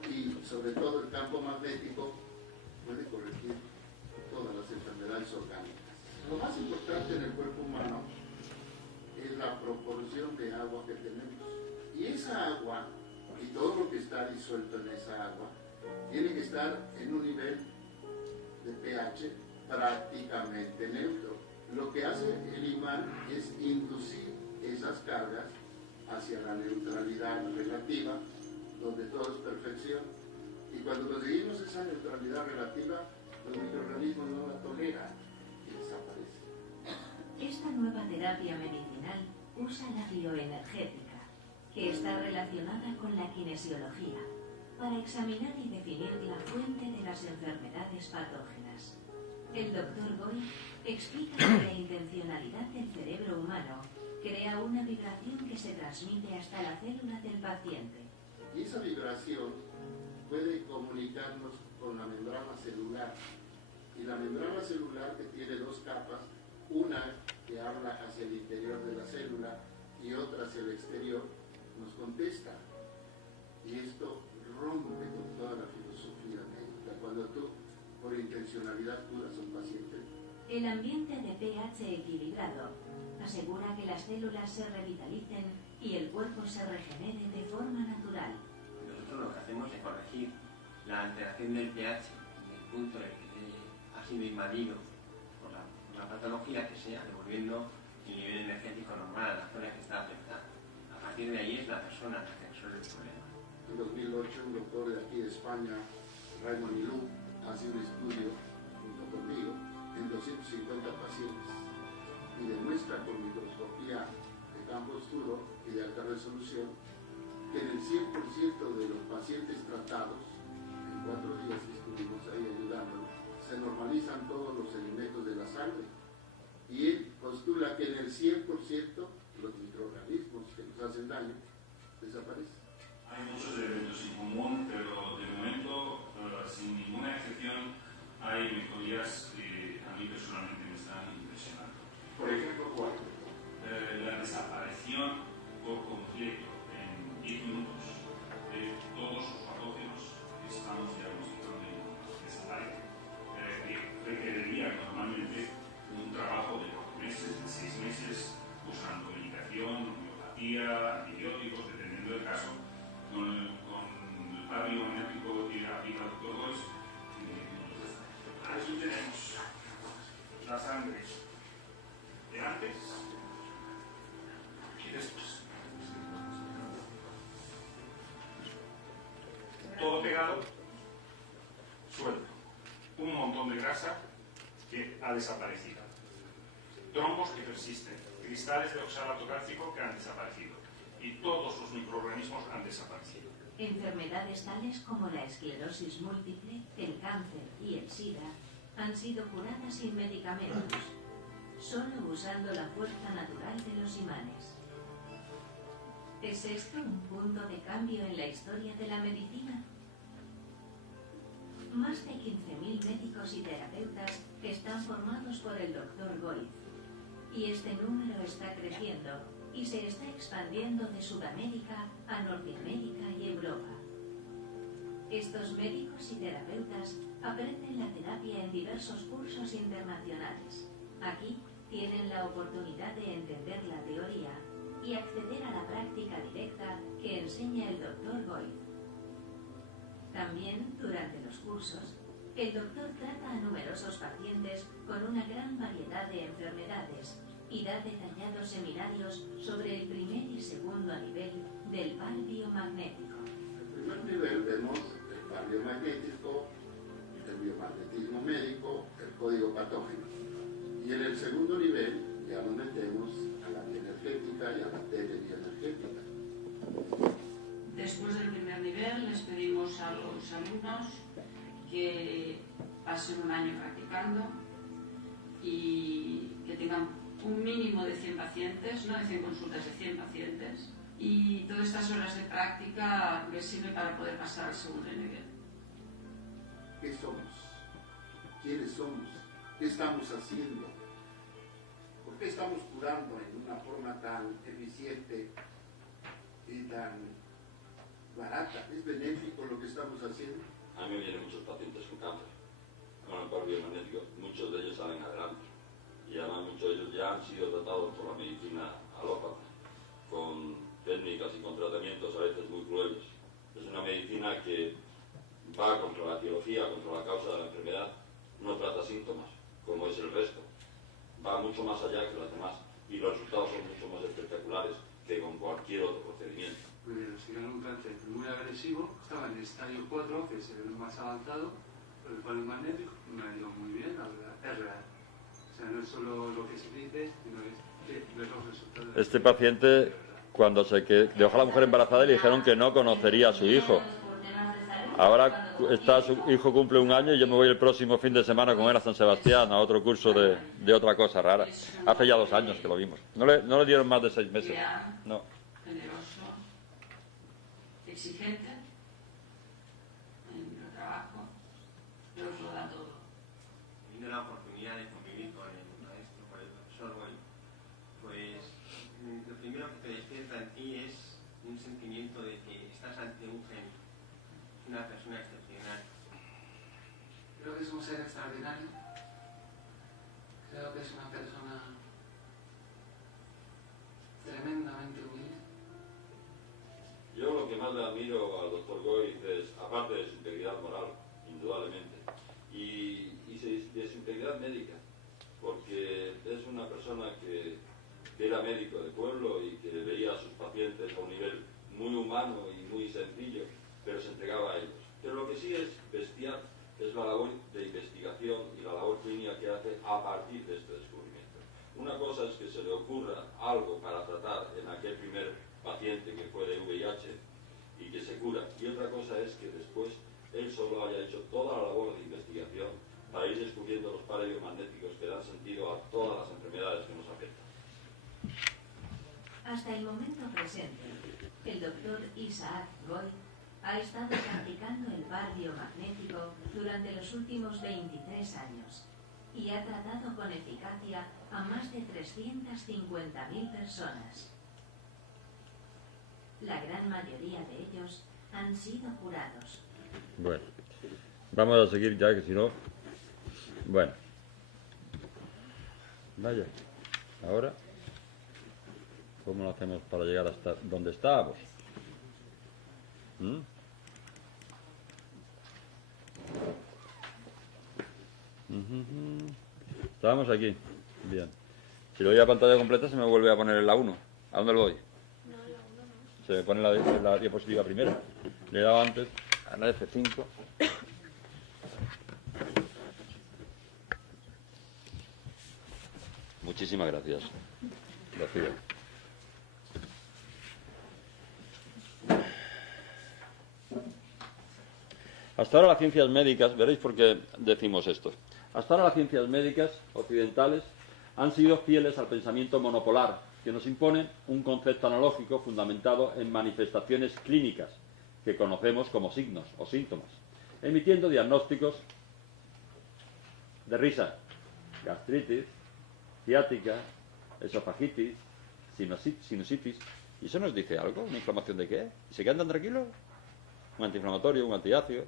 y sobre todo el campo magnético puede corregir todas las enfermedades orgánicas. Lo más importante en el cuerpo humano es la proporción de agua que tenemos. Y esa agua y todo lo que está disuelto en esa agua tiene que estar en un nivel de pH prácticamente neutro. Lo que hace el imán es inducir esas cargas hacia la neutralidad relativa, donde todo es perfección. Y cuando conseguimos esa neutralidad relativa, los microorganismos no la toleran y desaparecen. Esta nueva terapia medicinal usa la bioenergética, que está relacionada con la kinesiología, para examinar y definir la fuente de las enfermedades patógenas. El Dr. Goy explica que la intencionalidad del cerebro humano crea una vibración que se transmite hasta la célula del paciente. Y esa vibración puede comunicarnos con la membrana celular. Y la membrana celular, que tiene dos capas, una que habla hacia el interior de la célula y otra hacia el exterior, nos contesta. Y esto rompe con toda la filosofía médica. Cuando tú, por intencionalidad, curas a un paciente. El ambiente de pH equilibrado asegura que las células se revitalicen y el cuerpo se regenere de forma natural. Nosotros lo que hacemos es corregir la alteración del pH en el punto en el que ha sido invadido por la patología que sea, devolviendo el nivel energético normal a la zona que está afectada. A partir de ahí es la persona la que resuelve el problema. En 2008, un doctor de aquí de España, Raymond Milou, hace un estudio junto conmigo en 250 pacientes y demuestra con microscopía de campo oscuro y de alta resolución que en el 100% de los pacientes tratados, en 4 días que estuvimos ahí ayudándolos, se normalizan todos los elementos de la sangre. Y él postula que en el 100% los microorganismos que nos hacen daño desaparecen. Hay muchos elementos en común, pero de momento, sin ninguna excepción, hay mejorías que a mí personalmente me están impresionando. Por ejemplo, ¿cuál? La desaparición por completo en 10 minutos de todos los patógenos que estamos diagnosticando y desaparecen. Requeriría normalmente un trabajo de 4 meses, de 6 meses, usando medicación, homeopatía, antibióticos, dependiendo del caso. Con el par biomagnético que aplica el Dr. Goy, aquí tenemos la sangre de antes y después. Todo pegado, suelto. Un montón de grasa que ha desaparecido. Trombos que persisten. Cristales de oxalato cálcico que han desaparecido. Y todos los microorganismos han desaparecido. Enfermedades tales como la esclerosis múltiple, el cáncer y el SIDA han sido curadas sin medicamentos, solo usando la fuerza natural de los imanes. ¿Es esto un punto de cambio en la historia de la medicina? Más de 15.000 médicos y terapeutas están formados por el Dr. Goy, y este número está creciendo y se está expandiendo de Sudamérica a Norteamérica y Europa. Estos médicos y terapeutas aprenden la terapia en diversos cursos internacionales. Aquí tienen la oportunidad de entender la teoría y acceder a la práctica directa que enseña el Dr. Goy. También, durante los cursos, el doctor trata a numerosos pacientes con una gran variedad de enfermedades y da detallados seminarios sobre el primer y segundo nivel del par biomagnético. En el primer nivel vemos el par biomagnético, el biomagnetismo médico, el código patógeno. Y en el segundo nivel ya nos metemos a la bioenergética y a la telebioenergética. Después del primer nivel les pedimos a los alumnos que pasen un año practicando y que tengan un mínimo de 100 pacientes, no de 100 consultas, de 100 pacientes, y todas estas horas de práctica les sirve para poder pasar al segundo nivel. ¿Qué somos? ¿Quiénes somos? ¿Qué estamos haciendo? ¿Por qué estamos curando en una forma tan eficiente y tan barata? ¿Es benéfico lo que estamos haciendo? A mí me vienen muchos pacientes con cáncer, con el par biomagnético, muchos de ellos salen adelante. Y además muchos de ellos ya han sido tratados por la medicina alópata, con técnicas y con tratamientos a veces muy crueles. Es una medicina que va contra la etiología, contra la causa de la enfermedad, no trata síntomas, como es el resto. Va mucho más allá que las demás y los resultados son mucho más espectaculares que con cualquier otro procedimiento. Muy bien, si era un cáncer muy agresivo, estaba en el estadio 4, que es el más avanzado, pero el cual el magnético me ha ido muy bien, la verdad, es real. O sea, no es solo lo que se dice, sino es que ver los resultados. Este paciente, cuando dejó a la mujer embarazada, le dijeron que no conocería a su hijo. Ahora su hijo cumple 1 año y yo me voy el próximo fin de semana con él a San Sebastián, a otro curso de otra cosa rara. Hace ya 2 años que lo vimos. No le dieron más de 6 meses. No. Generoso, exigente en el trabajo, pero os lo da todo. Teniendo la oportunidad de convivir con el maestro, con el profesor Goy, pues lo primero que te despierta en ti es un sentimiento de que estás ante un genio, una persona excepcional. Creo que es un ser extraordinario. Creo que es una persona tremendamente humilde. Yo lo que más le admiro al doctor Goiz es, aparte de su integridad moral, indudablemente, y de su integridad médica, porque es una persona que era médico de pueblo y que veía a sus pacientes a un nivel muy humano y muy sencillo, pero se entregaba a ellos. Pero lo que sí es bestial es la labor de investigación y la labor clínica que hace a partir de este descubrimiento. Una cosa es que se le ocurra algo para tratar en aquel primer paciente que fue de VIH y que se cura, y otra cosa es que después él solo haya hecho toda la labor de investigación para ir descubriendo los pares biomagnéticos que dan sentido a todas las enfermedades que nos afectan. Hasta el momento presente, el doctor Isaac Goy ha estado practicando el par biomagnético durante los últimos 23 años y ha tratado con eficacia a más de 350.000 personas. La gran mayoría de ellos han sido curados. Bueno, vamos a seguir ya, que si no... Bueno. Vaya. Ahora, ¿cómo lo hacemos para llegar hasta donde estábamos? Estábamos aquí. Bien. Si lo doy a pantalla completa se me vuelve a poner en la 1. ¿A dónde lo doy? No, la 1 no. Se me pone la diapositiva primera. Le he dado antes a la F5. Muchísimas gracias. Gracias. Hasta ahora las ciencias médicas, veréis por qué decimos esto. Hasta ahora las ciencias médicas occidentales han sido fieles al pensamiento monopolar, que nos impone un concepto analógico fundamentado en manifestaciones clínicas, que conocemos como signos o síntomas, emitiendo diagnósticos de risa, gastritis, ciática, esofagitis, sinusitis. ¿Y eso nos dice algo? ¿Una inflamación de qué? ¿Y se quedan tan tranquilos? ¿Un antiinflamatorio, un antiácido?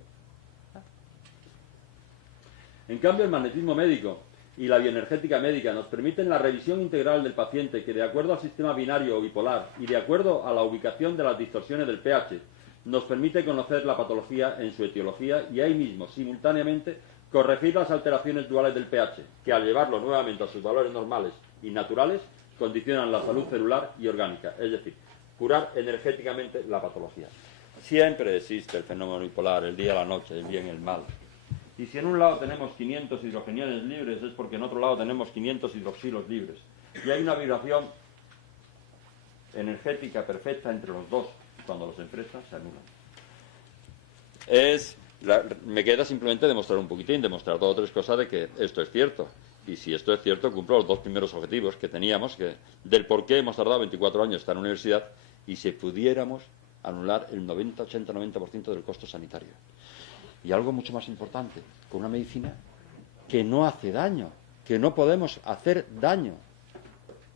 En cambio, el magnetismo médico y la bioenergética médica nos permiten la revisión integral del paciente que, de acuerdo al sistema binario o bipolar y de acuerdo a la ubicación de las distorsiones del pH, nos permite conocer la patología en su etiología y ahí mismo, simultáneamente, corregir las alteraciones duales del pH, que al llevarlo nuevamente a sus valores normales y naturales, condicionan la salud celular y orgánica, es decir, curar energéticamente la patología. Siempre existe el fenómeno bipolar, el día y la noche, el bien y el mal. Y si en un lado tenemos 500 hidrogeniones libres, es porque en otro lado tenemos 500 hidroxilos libres. Y hay una vibración energética perfecta entre los dos. Cuando los enfrentan, se anulan. Me queda simplemente demostrar un poquitín, demostrar 2 o 3 cosas de que esto es cierto. y si esto es cierto, cumplo los 2 primeros objetivos que teníamos, del por qué hemos tardado 24 años en estar en la universidad, y si pudiéramos anular el 90, 80, 90% del costo sanitario. Y algo mucho más importante, con una medicina que no hace daño, que no podemos hacer daño.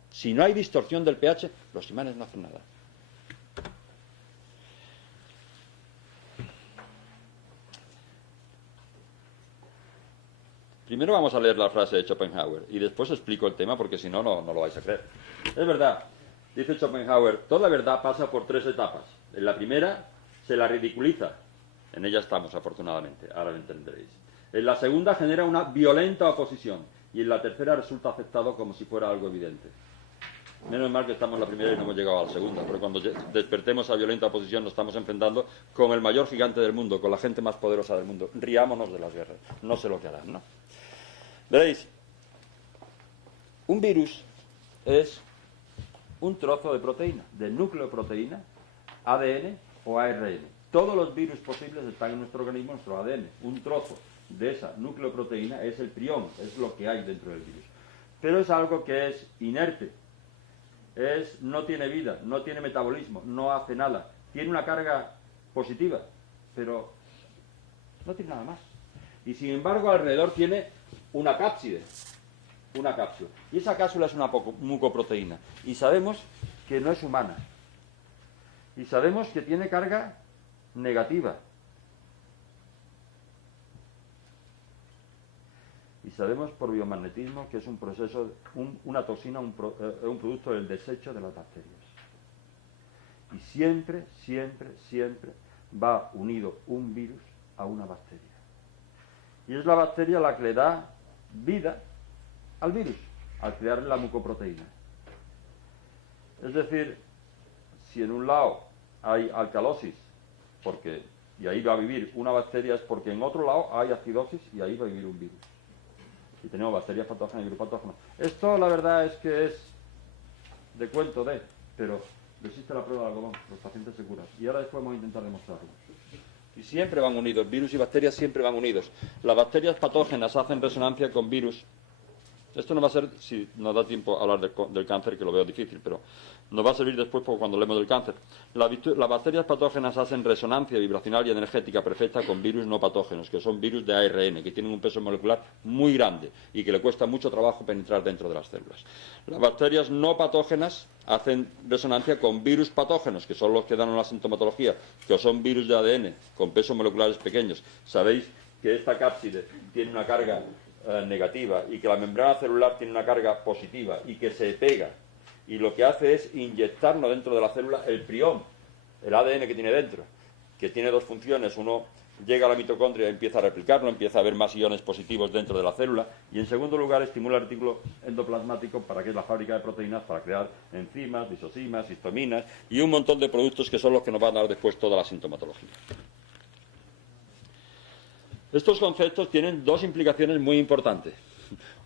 Si no hay distorsión del pH, los imanes no hacen nada. Primero vamos a leer la frase de Schopenhauer y después explico el tema porque si no, no lo vais a creer. Es verdad, dice Schopenhauer, toda verdad pasa por 3 etapas. En la primera se la ridiculiza. En ella estamos, afortunadamente, ahora lo entenderéis. En la segunda genera una violenta oposición y en la tercera resulta aceptado como si fuera algo evidente. Menos mal que estamos en la primera y no hemos llegado a la segunda, pero cuando despertemos a violenta oposición nos estamos enfrentando con el mayor gigante del mundo, con la gente más poderosa del mundo. Riámonos de las guerras, no sé lo que harán, ¿no? Veréis, un virus es un trozo de proteína, de nucleoproteína, ADN o ARN. Todos los virus posibles están en nuestro organismo, en nuestro ADN. Un trozo de esa nucleoproteína es el prión, es lo que hay dentro del virus. Pero es algo que es inerte, no tiene vida, no tiene metabolismo, no hace nada. Tiene una carga positiva, pero no tiene nada más. Y sin embargo alrededor tiene una cápside, una cápsula. Y esa cápsula es una mucoproteína. Y sabemos que no es humana. Y sabemos que tiene carga negativa. Y sabemos por biomagnetismo que es un proceso, una toxina, un producto del desecho de las bacterias. Y siempre, siempre, siempre va unido un virus a una bacteria. Y es la bacteria la que le da vida al virus, al crearle la mucoproteína. Es decir, si en un lado hay alcalosis, y ahí va a vivir una bacteria, es porque en otro lado hay acidosis y ahí va a vivir un virus. Y tenemos bacterias patógenas y virus patógenos. Esto la verdad es que es de cuento pero existe la prueba de algodón, los pacientes se curan. Y ahora después vamos a intentar demostrarlo. Y siempre van unidos, virus y bacterias siempre van unidos. Las bacterias patógenas hacen resonancia con virus. Esto no va a ser, si nos da tiempo a hablar del cáncer, que lo veo difícil, pero nos va a servir después cuando hablemos del cáncer. Las bacterias patógenas hacen resonancia vibracional y energética perfecta con virus no patógenos, que son virus de ARN, que tienen un peso molecular muy grande y que le cuesta mucho trabajo penetrar dentro de las células. Las bacterias no patógenas hacen resonancia con virus patógenos, que son los que dan una sintomatología, que son virus de ADN con pesos moleculares pequeños. Sabéis que esta cápside tiene una carga negativa y que la membrana celular tiene una carga positiva y que se pega y lo que hace es inyectarnos dentro de la célula el prión, el ADN que tiene dentro, que tiene 2 funciones. Uno, llega a la mitocondria y empieza a replicarlo, empieza a haber más iones positivos dentro de la célula, y en segundo lugar estimula el retículo endoplasmático, para que es la fábrica de proteínas, para crear enzimas, lisosimas, histaminas y un montón de productos que son los que nos van a dar después toda la sintomatología. Estos conceptos tienen 2 implicaciones muy importantes.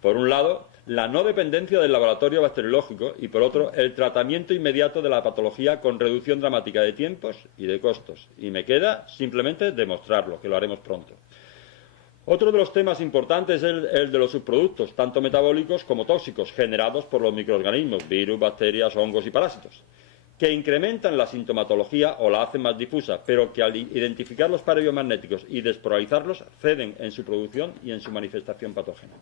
Por un lado, la no dependencia del laboratorio bacteriológico y por otro, el tratamiento inmediato de la patología con reducción dramática de tiempos y de costos. Y me queda simplemente demostrarlo, que lo haremos pronto. Otro de los temas importantes es el de los subproductos, tanto metabólicos como tóxicos, generados por los microorganismos, virus, bacterias, hongos y parásitos, que incrementan la sintomatología o la hacen más difusa, pero que al identificar los pares biomagnéticos y despolarizarlos, ceden en su producción y en su manifestación patógena.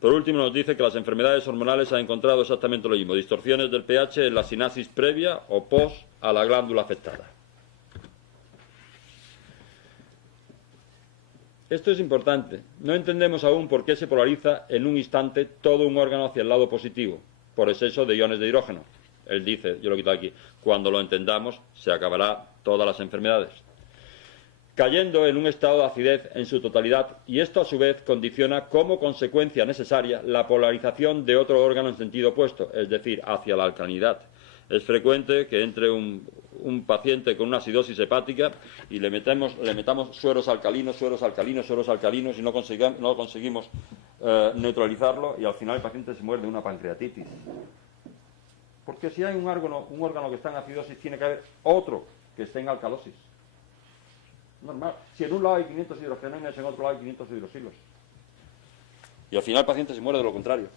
Por último, nos dice que las enfermedades hormonales han encontrado exactamente lo mismo, distorsiones del pH en la sinasis previa o post a la glándula afectada. Esto es importante. No entendemos aún por qué se polariza en un instante todo un órgano hacia el lado positivo, por exceso de iones de hidrógeno. Él dice, yo lo quito aquí, cuando lo entendamos se acabará todas las enfermedades, cayendo en un estado de acidez en su totalidad, y esto a su vez condiciona como consecuencia necesaria la polarización de otro órgano en sentido opuesto, es decir, hacia la alcalinidad. Es frecuente que entre un paciente con una acidosis hepática y le metamos sueros alcalinos y no conseguimos neutralizarlo, y al final el paciente se muere de una pancreatitis. Porque si hay un órgano que está en acidosis, tiene que haber otro que esté en alcalosis. Normal. Si en un lado hay 500 hidrogenanas, en otro lado hay 500 hidroxilos. Y al final el paciente se muere de lo contrario.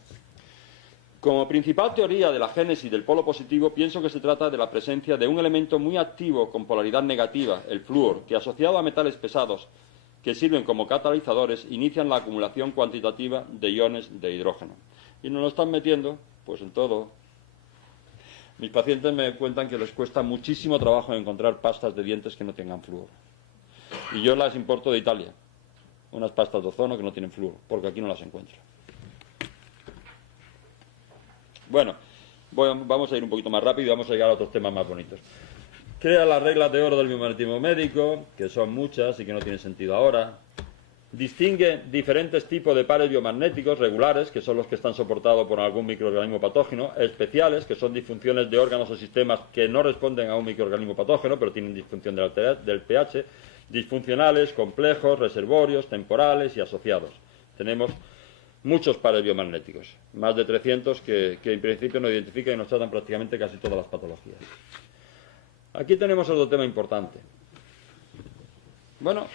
Como principal teoría de la génesis del polo positivo, pienso que se trata de la presencia de un elemento muy activo con polaridad negativa, el flúor, que asociado a metales pesados que sirven como catalizadores, inician la acumulación cuantitativa de iones de hidrógeno. Y nos lo están metiendo, pues en todo. Mis pacientes me cuentan que les cuesta muchísimo trabajo encontrar pastas de dientes que no tengan flúor. Y yo las importo de Italia, unas pastas de ozono que no tienen flúor, porque aquí no las encuentro. Bueno, vamos a ir un poquito más rápido y vamos a llegar a otros temas más bonitos. Crea las reglas de oro del biomagnetismo médico, que son muchas y que no tienen sentido ahora. Distingue diferentes tipos de pares biomagnéticos regulares, que son los que están soportados por algún microorganismo patógeno, especiales, que son disfunciones de órganos o sistemas que no responden a un microorganismo patógeno, pero tienen disfunción del pH, disfuncionales, complejos, reservorios, temporales y asociados. Tenemos muchos pares biomagnéticos, más de 300 que en principio nos identifican y nos tratan prácticamente casi todas las patologías. Aquí tenemos otro tema importante. Bueno,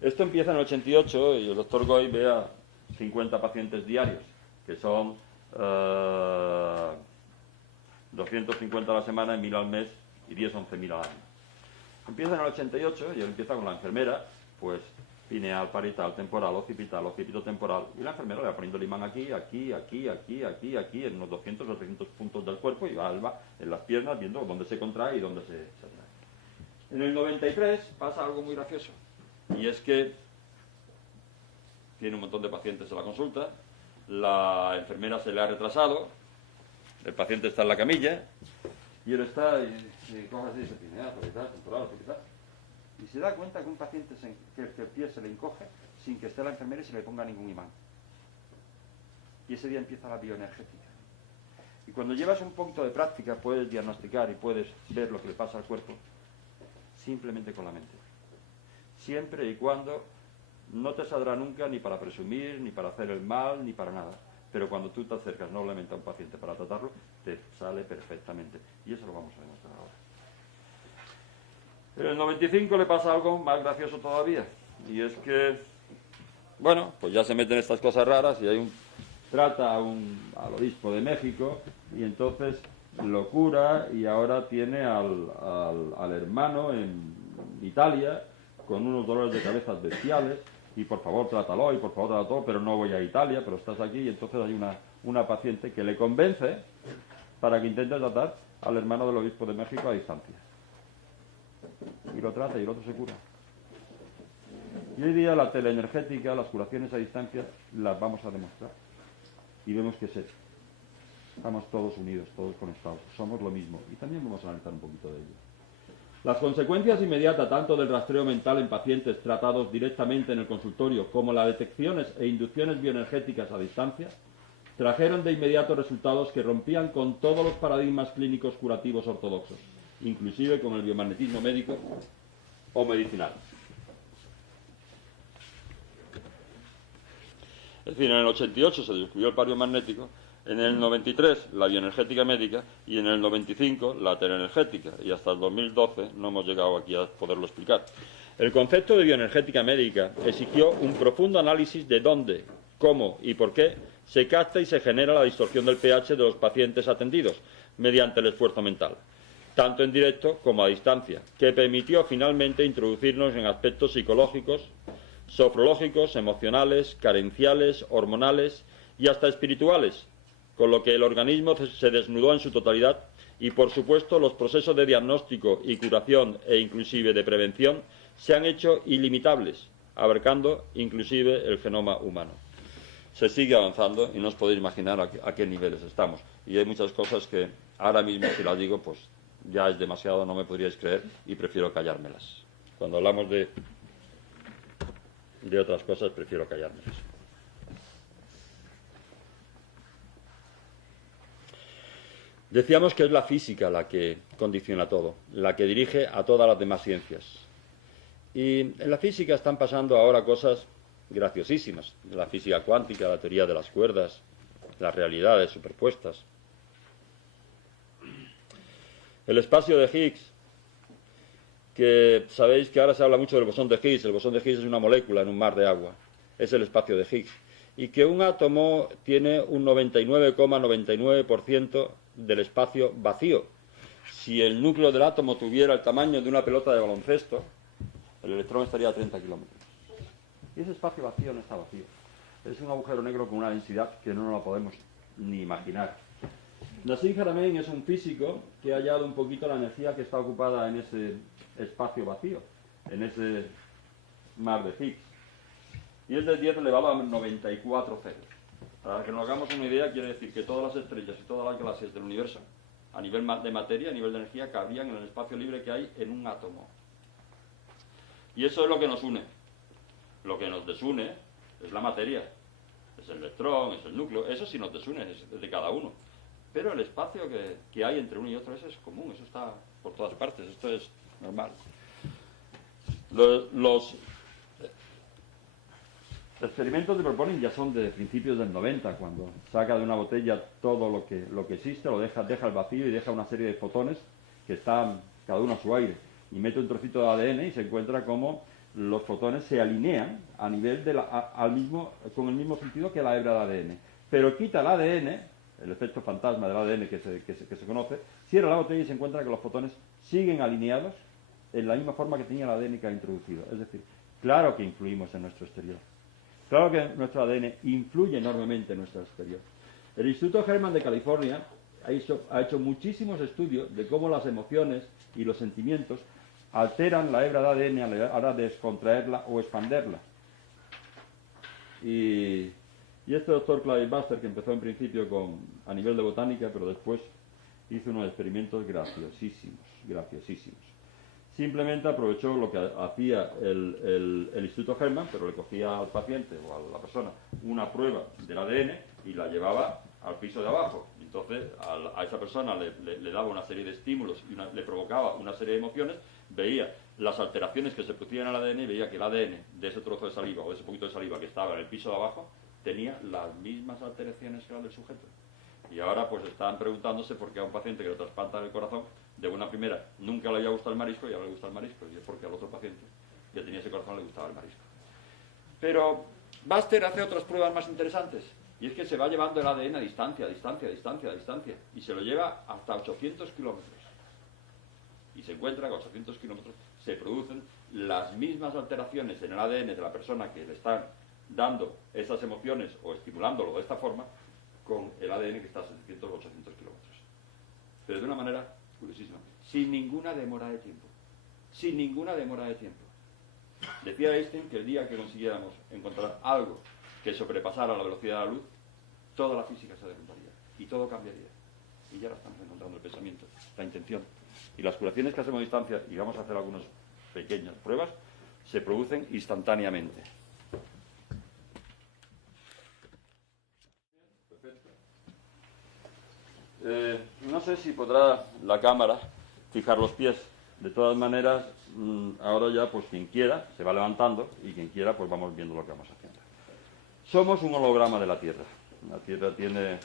esto empieza en el 88 y el doctor Goy ve a 50 pacientes diarios, que son 250 a la semana, 1000 al mes y 11.000 al año. Empieza en el 88 y él empieza con la enfermera, pues pineal, parietal, temporal, occipital, occipitotemporal, y la enfermera le va poniendo el imán aquí, en unos 200 o 300 puntos del cuerpo y va en las piernas viendo dónde se contrae y dónde se atrae. En el 93 pasa algo muy gracioso, y es que tiene un montón de pacientes en la consulta, la enfermera se le ha retrasado, el paciente está en la camilla, y él está y coge así, dice pineal, parietal, temporal, occipital. Y se da cuenta que un paciente que el pie se le encoge sin que esté la enfermera y se le ponga ningún imán. Y ese día empieza la bioenergética. Y cuando llevas un poquito de práctica puedes diagnosticar y puedes ver lo que le pasa al cuerpo simplemente con la mente. Siempre y cuando no te saldrá nunca ni para presumir, ni para hacer el mal, ni para nada. Pero cuando tú te acercas noblemente a un paciente para tratarlo, te sale perfectamente. Y eso lo vamos a demostrar ahora. En el 95 le pasa algo más gracioso todavía, y es que, bueno, pues ya se meten estas cosas raras y trata al obispo de México y entonces lo cura y ahora tiene al hermano en Italia con unos dolores de cabeza bestiales y por favor trátalo y por favor trátalo, pero no voy a Italia, pero estás aquí y entonces hay una paciente que le convence para que intente tratar al hermano del obispo de México a distancia. Y lo trata y el otro se cura. Y hoy día la teleenergética, las curaciones a distancia, las vamos a demostrar. Y vemos que estamos todos unidos, todos conectados, somos lo mismo. Y también vamos a analizar un poquito de ello. Las consecuencias inmediatas tanto del rastreo mental en pacientes tratados directamente en el consultorio como las detecciones e inducciones bioenergéticas a distancia trajeron de inmediato resultados que rompían con todos los paradigmas clínicos curativos ortodoxos, inclusive con el biomagnetismo médico o medicinal. Es decir, en el 88 se descubrió el par biomagnético, en el 93 la bioenergética médica y en el 95 la teleenergética, y hasta el 2012 no hemos llegado aquí a poderlo explicar. El concepto de bioenergética médica exigió un profundo análisis de dónde, cómo y por qué se capta y se genera la distorsión del pH de los pacientes atendidos mediante el esfuerzo mental, tanto en directo como a distancia, que permitió finalmente introducirnos en aspectos psicológicos, sofrológicos, emocionales, carenciales, hormonales y hasta espirituales, con lo que el organismo se desnudó en su totalidad y, por supuesto, los procesos de diagnóstico y curación e inclusive de prevención se han hecho ilimitables, abarcando inclusive el genoma humano. Se sigue avanzando y no os podéis imaginar a qué niveles estamos. Y hay muchas cosas que ahora mismo, si las digo, pues ya es demasiado, no me podríais creer y prefiero callármelas. Cuando hablamos de otras cosas, prefiero callármelas. Decíamos que es la física la que condiciona todo, la que dirige a todas las demás ciencias. Y en la física están pasando ahora cosas graciosísimas. La física cuántica, la teoría de las cuerdas, las realidades superpuestas. El espacio de Higgs, que sabéis que ahora se habla mucho del bosón de Higgs. El bosón de Higgs es una molécula en un mar de agua. Es el espacio de Higgs. y que un átomo tiene un 99,99% del espacio vacío. Si el núcleo del átomo tuviera el tamaño de una pelota de baloncesto, el electrón estaría a 30 kilómetros. Y ese espacio vacío no está vacío. Es un agujero negro con una densidad que no nos la podemos ni imaginar. Nassim Haramein es un físico que ha hallado un poquito la energía que está ocupada en ese espacio vacío, en ese mar de Higgs. Y es de 10 elevado a 94 ceros. Para que nos hagamos una idea, quiere decir que todas las estrellas y todas las galaxias del universo, a nivel de materia, a nivel de energía, cabrían en el espacio libre que hay en un átomo. Y eso es lo que nos une. Lo que nos desune es la materia. Es el electrón, es el núcleo. Eso sí nos desune, es de cada uno. Pero el espacio que hay entre uno y otro, eso es común, eso está por todas partes, esto es normal. Los experimentos de Proponin ya son de principios del 90, cuando saca de una botella todo lo que existe, lo deja al vacío y deja una serie de fotones que están cada uno a su aire. Y mete un trocito de ADN y se encuentra como los fotones se alinean a nivel con el mismo sentido que la hebra de ADN. Pero quita el ADN, el efecto fantasma del ADN que se conoce, cierra la botella y se encuentra que los fotones siguen alineados en la misma forma que tenía el ADN que ha introducido. Es decir, claro que influimos en nuestro exterior. Claro que nuestro ADN influye enormemente en nuestro exterior. El Instituto Hermann de California ha hecho muchísimos estudios de cómo las emociones y los sentimientos alteran la hebra de ADN a la hora de descontraerla o expanderla. Y este doctor Clive Buster, que empezó en principio a nivel de botánica, pero después hizo unos experimentos graciosísimos. Simplemente aprovechó lo que hacía el Instituto Hermann, pero le cogía al paciente o a la persona una prueba del ADN y la llevaba al piso de abajo. Entonces a esa persona le daba una serie de estímulos y le provocaba una serie de emociones, veía las alteraciones que se producían en el ADN y veía que el ADN de ese trozo de saliva o de ese poquito de saliva que estaba en el piso de abajo tenía las mismas alteraciones que las del sujeto. Y ahora pues están preguntándose por qué a un paciente que le trasplantan el corazón, de buena primera nunca le había gustado el marisco y ahora le gusta el marisco, y es porque al otro paciente que tenía ese corazón le gustaba el marisco. Pero Buster hace otras pruebas más interesantes, y es que se va llevando el ADN a distancia, y se lo lleva hasta 800 kilómetros. Y se encuentra que a 800 kilómetros se producen las mismas alteraciones en el ADN de la persona que le están dando esas emociones o estimulándolo de esta forma con el ADN que está a 700 o 800 kilómetros. Pero de una manera curiosísima, sin ninguna demora de tiempo. Decía Einstein que el día que consiguiéramos encontrar algo que sobrepasara la velocidad de la luz, toda la física se derrumbaría y todo cambiaría. Y ya la estamos encontrando, el pensamiento, la intención. Y las curaciones que hacemos a distancia, y vamos a hacer algunas pequeñas pruebas, se producen instantáneamente. Perfecto. No sé si podrá la cámara fijar los pies. De todas maneras, ahora ya pues quien quiera se va levantando y quien quiera pues vamos viendo lo que vamos haciendo. Somos un holograma de la Tierra. La Tierra tiene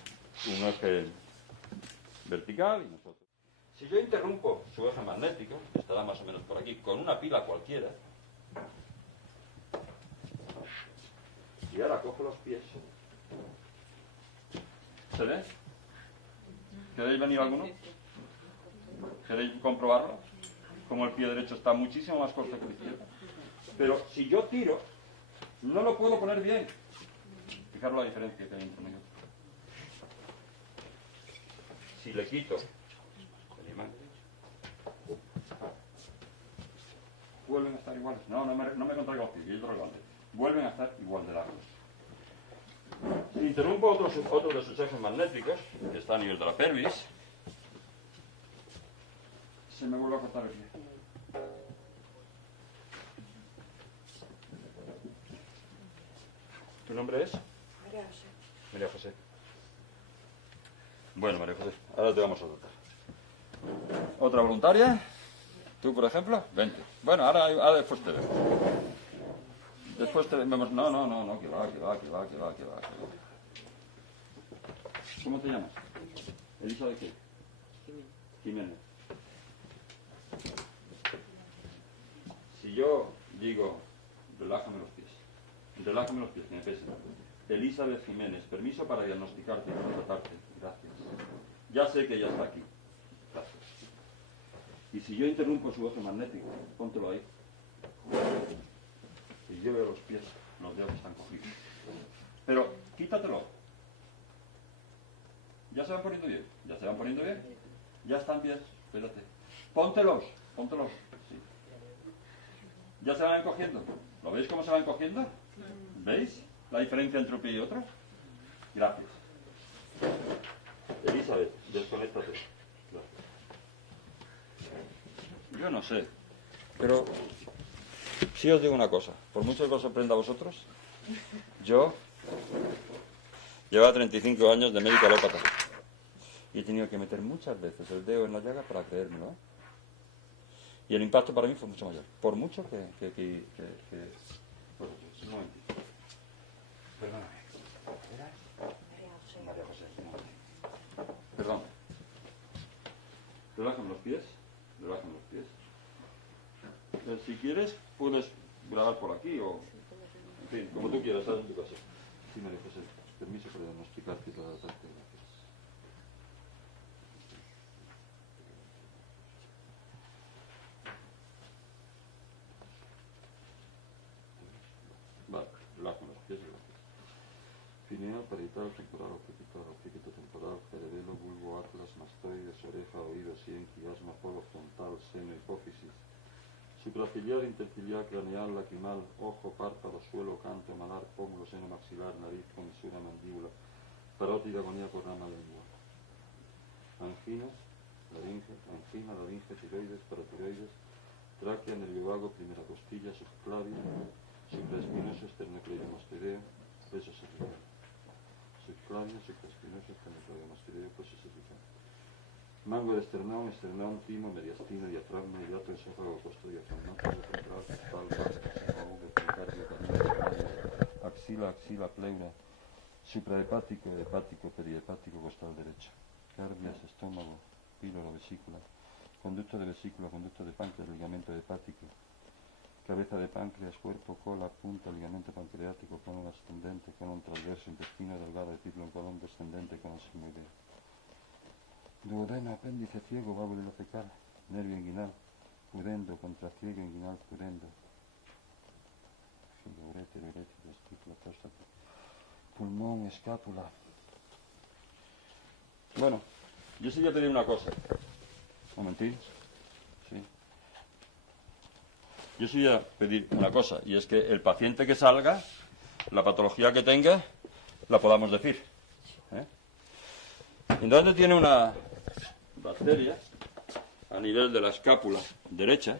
un eje vertical y nosotros. Si yo interrumpo su eje magnético, que estará más o menos por aquí, con una pila cualquiera, y ahora cojo los pies, ¿se ve? ¿Queréis venir alguno? ¿Queréis comprobarlo? Como el pie derecho está muchísimo más corto que el izquierdo. Pero si yo tiro, no lo puedo poner bien. Fijaros la diferencia que hay entre uno y otro. Si le quito el imán, vuelven a estar iguales. No me contraigo los pies, yo otro levante. Vuelven a estar igual de largos. Si interrumpo otro de sus ejes magnéticos, que está a nivel de la pelvis, se me vuelve a cortar el pie. ¿Tu nombre es? María José. María José. Bueno, María José, ahora te vamos a tratar. ¿Otra voluntaria? ¿Tú, por ejemplo? Vente. Bueno, ahora después te vemos. Después te vemos. No, que va. ¿Cómo te llamas? ¿Elisa de qué? Jiménez. Si yo digo, relájame los pies, que me pesen, Elizabeth Jiménez, permiso para diagnosticarte y para tratarte. Gracias. Ya sé que ella está aquí. Gracias. Y si yo interrumpo su eje magnético, póntelo ahí. Y yo veo los pies, los dedos están cogidos. Pero quítatelo. ¿Ya se van poniendo bien? ¿Ya se van poniendo bien? ¿Ya están bien? Espérate. Póntelos, póntelos. Sí. ¿Ya se van encogiendo? ¿Lo veis cómo se van encogiendo? ¿Veis la diferencia entre un pie y otro? Gracias. Elizabeth, desconéctate. Gracias. Yo no sé, pero sí os digo una cosa. Por mucho que os sorprenda a vosotros, yo llevaba 35 años de médico alópata y he tenido que meter muchas veces el dedo en la llaga para creérmelo, ¿eh? Y el impacto para mí fue mucho mayor. Por mucho que... Bueno, un momentito. Perdóname. María José, un momentito. Perdón. Relájame los pies. Relájame los pies. Si quieres, puedes grabar por aquí o... En fin, como tú quieras, haz en tu casa. Sí, María José. Permiso para diagnosticarte y tratarte. Gracias. Vale, relájame los pies. Pineal, parietal, pectoral, occipital, occipito temporal, cerebelo, bulbo, atlas, mastoides, oreja, oído, sien, quiasma, polo frontal, seno, hipófisis, supraciliar, interciliar, craneal, lacrimal, ojo, párpado, suelo, canto, malar, pómulo, seno, maxilar, nariz, comisura, mandíbula, parótida, agonía, cornama, lengua. Angina, laringe, tiroides, parotiroides, tráquea, nervio vago, primera costilla, subclavia, supraespinoso, esternocleidomastoideo, peso cervical. Subclavia, supraespinoso, esternocleidomastoideo, peso cervical. Mango de esternón, timo, mediastino, diafragma, hiato, esófago, costo diafragmático, central, espalda, pericardio, canal, axila, pleura, suprahepático, hepático, perihepático, costal derecho. Cardias, estómago, píloro, vesícula, conducto de vesícula, conducto de páncreas, ligamento hepático, cabeza de páncreas, cuerpo, cola, punta, ligamento pancreático, colon ascendente, colon transverso, intestino delgado, epíplon, colon descendente, colon sigmoideo. Duodeno, apéndice ciego, válvula fecal, nervio inguinal, pudendo, contractilio inguinal, pudendo, urétero, testículo, próstata, pulmón, escápula. Bueno, yo sí voy a pedir una cosa. Un momentín. Sí. Yo sí voy a pedir una cosa, y es que el paciente que salga, la patología que tenga, la podamos decir. Entonces tiene una bacteria a nivel de la escápula derecha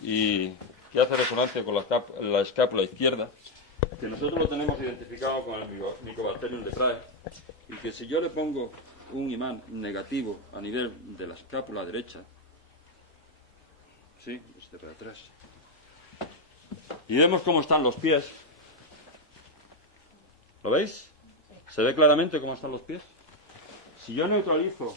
y que hace resonancia con la escápula izquierda, que nosotros lo tenemos identificado con el Mycobacterium leprae, y que si yo le pongo un imán negativo a nivel de la escápula derecha, ¿sí? Este para atrás, y vemos cómo están los pies, ¿lo veis? ¿Se ve claramente cómo están los pies? Si yo neutralizo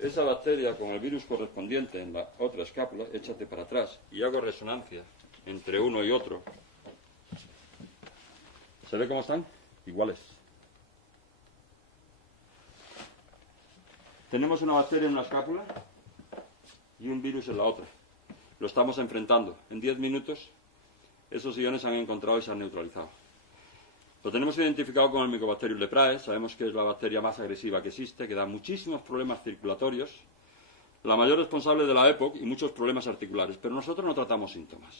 esa bacteria con el virus correspondiente en la otra escápula, échate para atrás, y hago resonancia entre uno y otro, ¿se ve cómo están? Iguales. Tenemos una bacteria en una escápula y un virus en la otra. Lo estamos enfrentando. En 10 minutos esos iones se han encontrado y se han neutralizado. Lo tenemos identificado con el Mycobacterium leprae, sabemos que es la bacteria más agresiva que existe, que da muchísimos problemas circulatorios, la mayor responsable de la EPOC y muchos problemas articulares, pero nosotros no tratamos síntomas.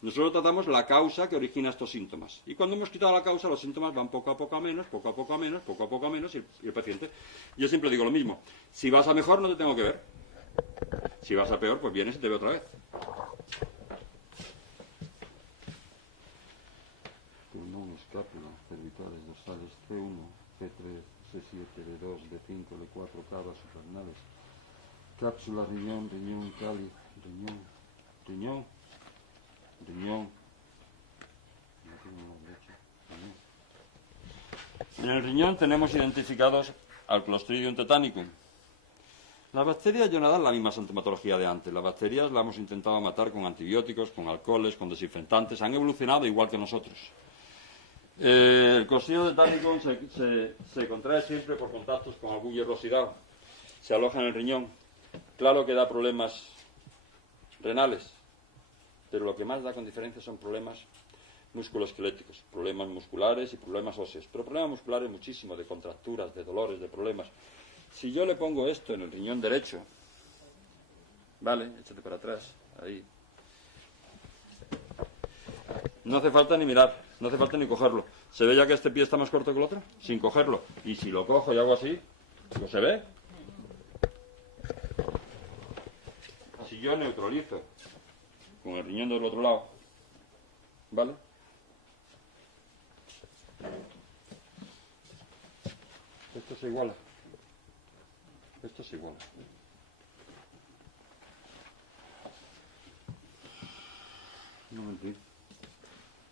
Nosotros tratamos la causa que origina estos síntomas. Y cuando hemos quitado la causa, los síntomas van poco a poco a menos, poco a poco a menos, poco a poco a menos, y el paciente... Yo siempre digo lo mismo, si vas a mejor no te tengo que ver. Si vas a peor, pues vienes y te veo otra vez. Pulmón, escápula, cervicales, dorsales, C1, C3, C7, D2, D5, D4, cava, suprarrenales, cápsula, riñón, cáliz, riñón. En el riñón tenemos identificados al Clostridium tetanicum, Las bacterias, Jonathan, la misma sintomatología de antes. Las bacterias las hemos intentado matar con antibióticos, con alcoholes, con desinfectantes. Han evolucionado igual que nosotros. El coccidio de Daniken se contrae siempre por contactos con algún hierro oxidado. Se aloja en el riñón. Claro que da problemas renales, pero lo que más da con diferencia son problemas musculoesqueléticos, problemas musculares y problemas óseos. Pero problemas musculares muchísimo, de contracturas, de dolores, de problemas. Si yo le pongo esto en el riñón derecho, vale, échate para atrás, ahí. No hace falta ni mirar, no hace falta ni cogerlo. ¿Se ve ya que este pie está más corto que el otro? Sin cogerlo. Y si lo cojo y hago así, ¿lo se ve? Si yo neutralizo con el riñón del otro lado, ¿vale? Esto se iguala. Esto se iguala. Un momentito.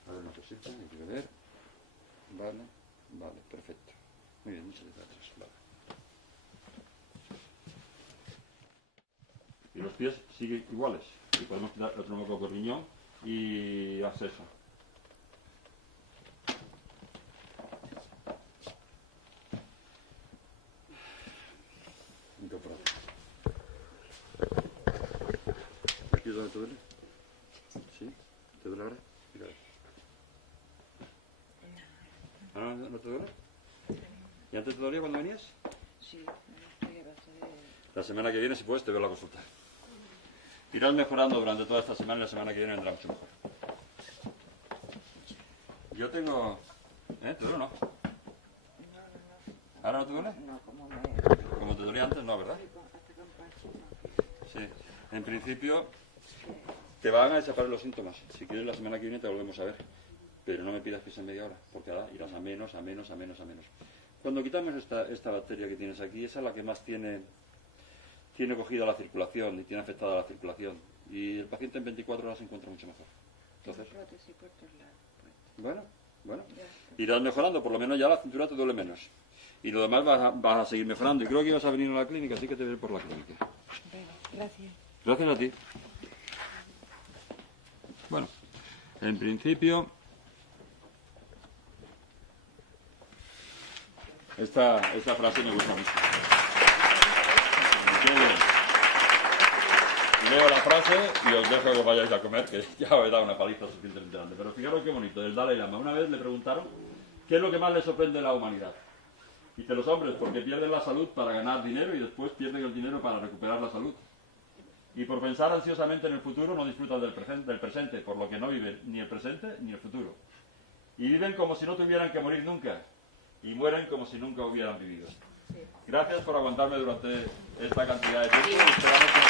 A ver una cosita, hay que ver. Vale, vale, perfecto. Muy bien, muchas gracias. Vale. Y los pies siguen iguales. Y podemos quitar otro moco con riñón y acceso. ¿Aquí es donde te duele? ¿Sí? ¿Te duele ahora? Mira. ¿Ah, no te duele? ¿Y antes te dolía cuando venías? Sí, la semana que viene, si puedes, te veo la consulta. Irás mejorando durante toda esta semana y la semana que viene vendrá mucho mejor. Yo tengo... ¿Te duele o no? ¿Ahora no te duele? No, Como te dolía antes, no, ¿verdad? Sí. En principio, te van a desaparecer los síntomas. Si quieres, la semana que viene te volvemos a ver. Pero no me pidas que sea media hora, porque ahora irás a menos. Cuando quitamos esta bacteria que tienes aquí, esa es la que más tiene cogida la circulación y tiene afectada la circulación. Y el paciente en 24 horas se encuentra mucho mejor. Entonces, bueno, irás mejorando, por lo menos ya la cintura te duele menos. Y lo demás vas a seguir mejorando. Y creo que ibas a venir a la clínica, así que te veré por la clínica. Gracias. Gracias a ti. Bueno, en principio, esta frase me gusta mucho. Leo la frase y os dejo que vayáis a comer, que ya os he dado una paliza suficientemente grande. Pero fijaros qué bonito, del Dalai Lama. Una vez le preguntaron qué es lo que más le sorprende de la humanidad. Dice, los hombres, porque pierden la salud para ganar dinero y después pierden el dinero para recuperar la salud. Y por pensar ansiosamente en el futuro no disfrutan del presente, por lo que no viven ni el presente ni el futuro. Y viven como si no tuvieran que morir nunca. Y mueren como si nunca hubieran vivido. Gracias por aguantarme durante esta cantidad de tiempo. Esperamos que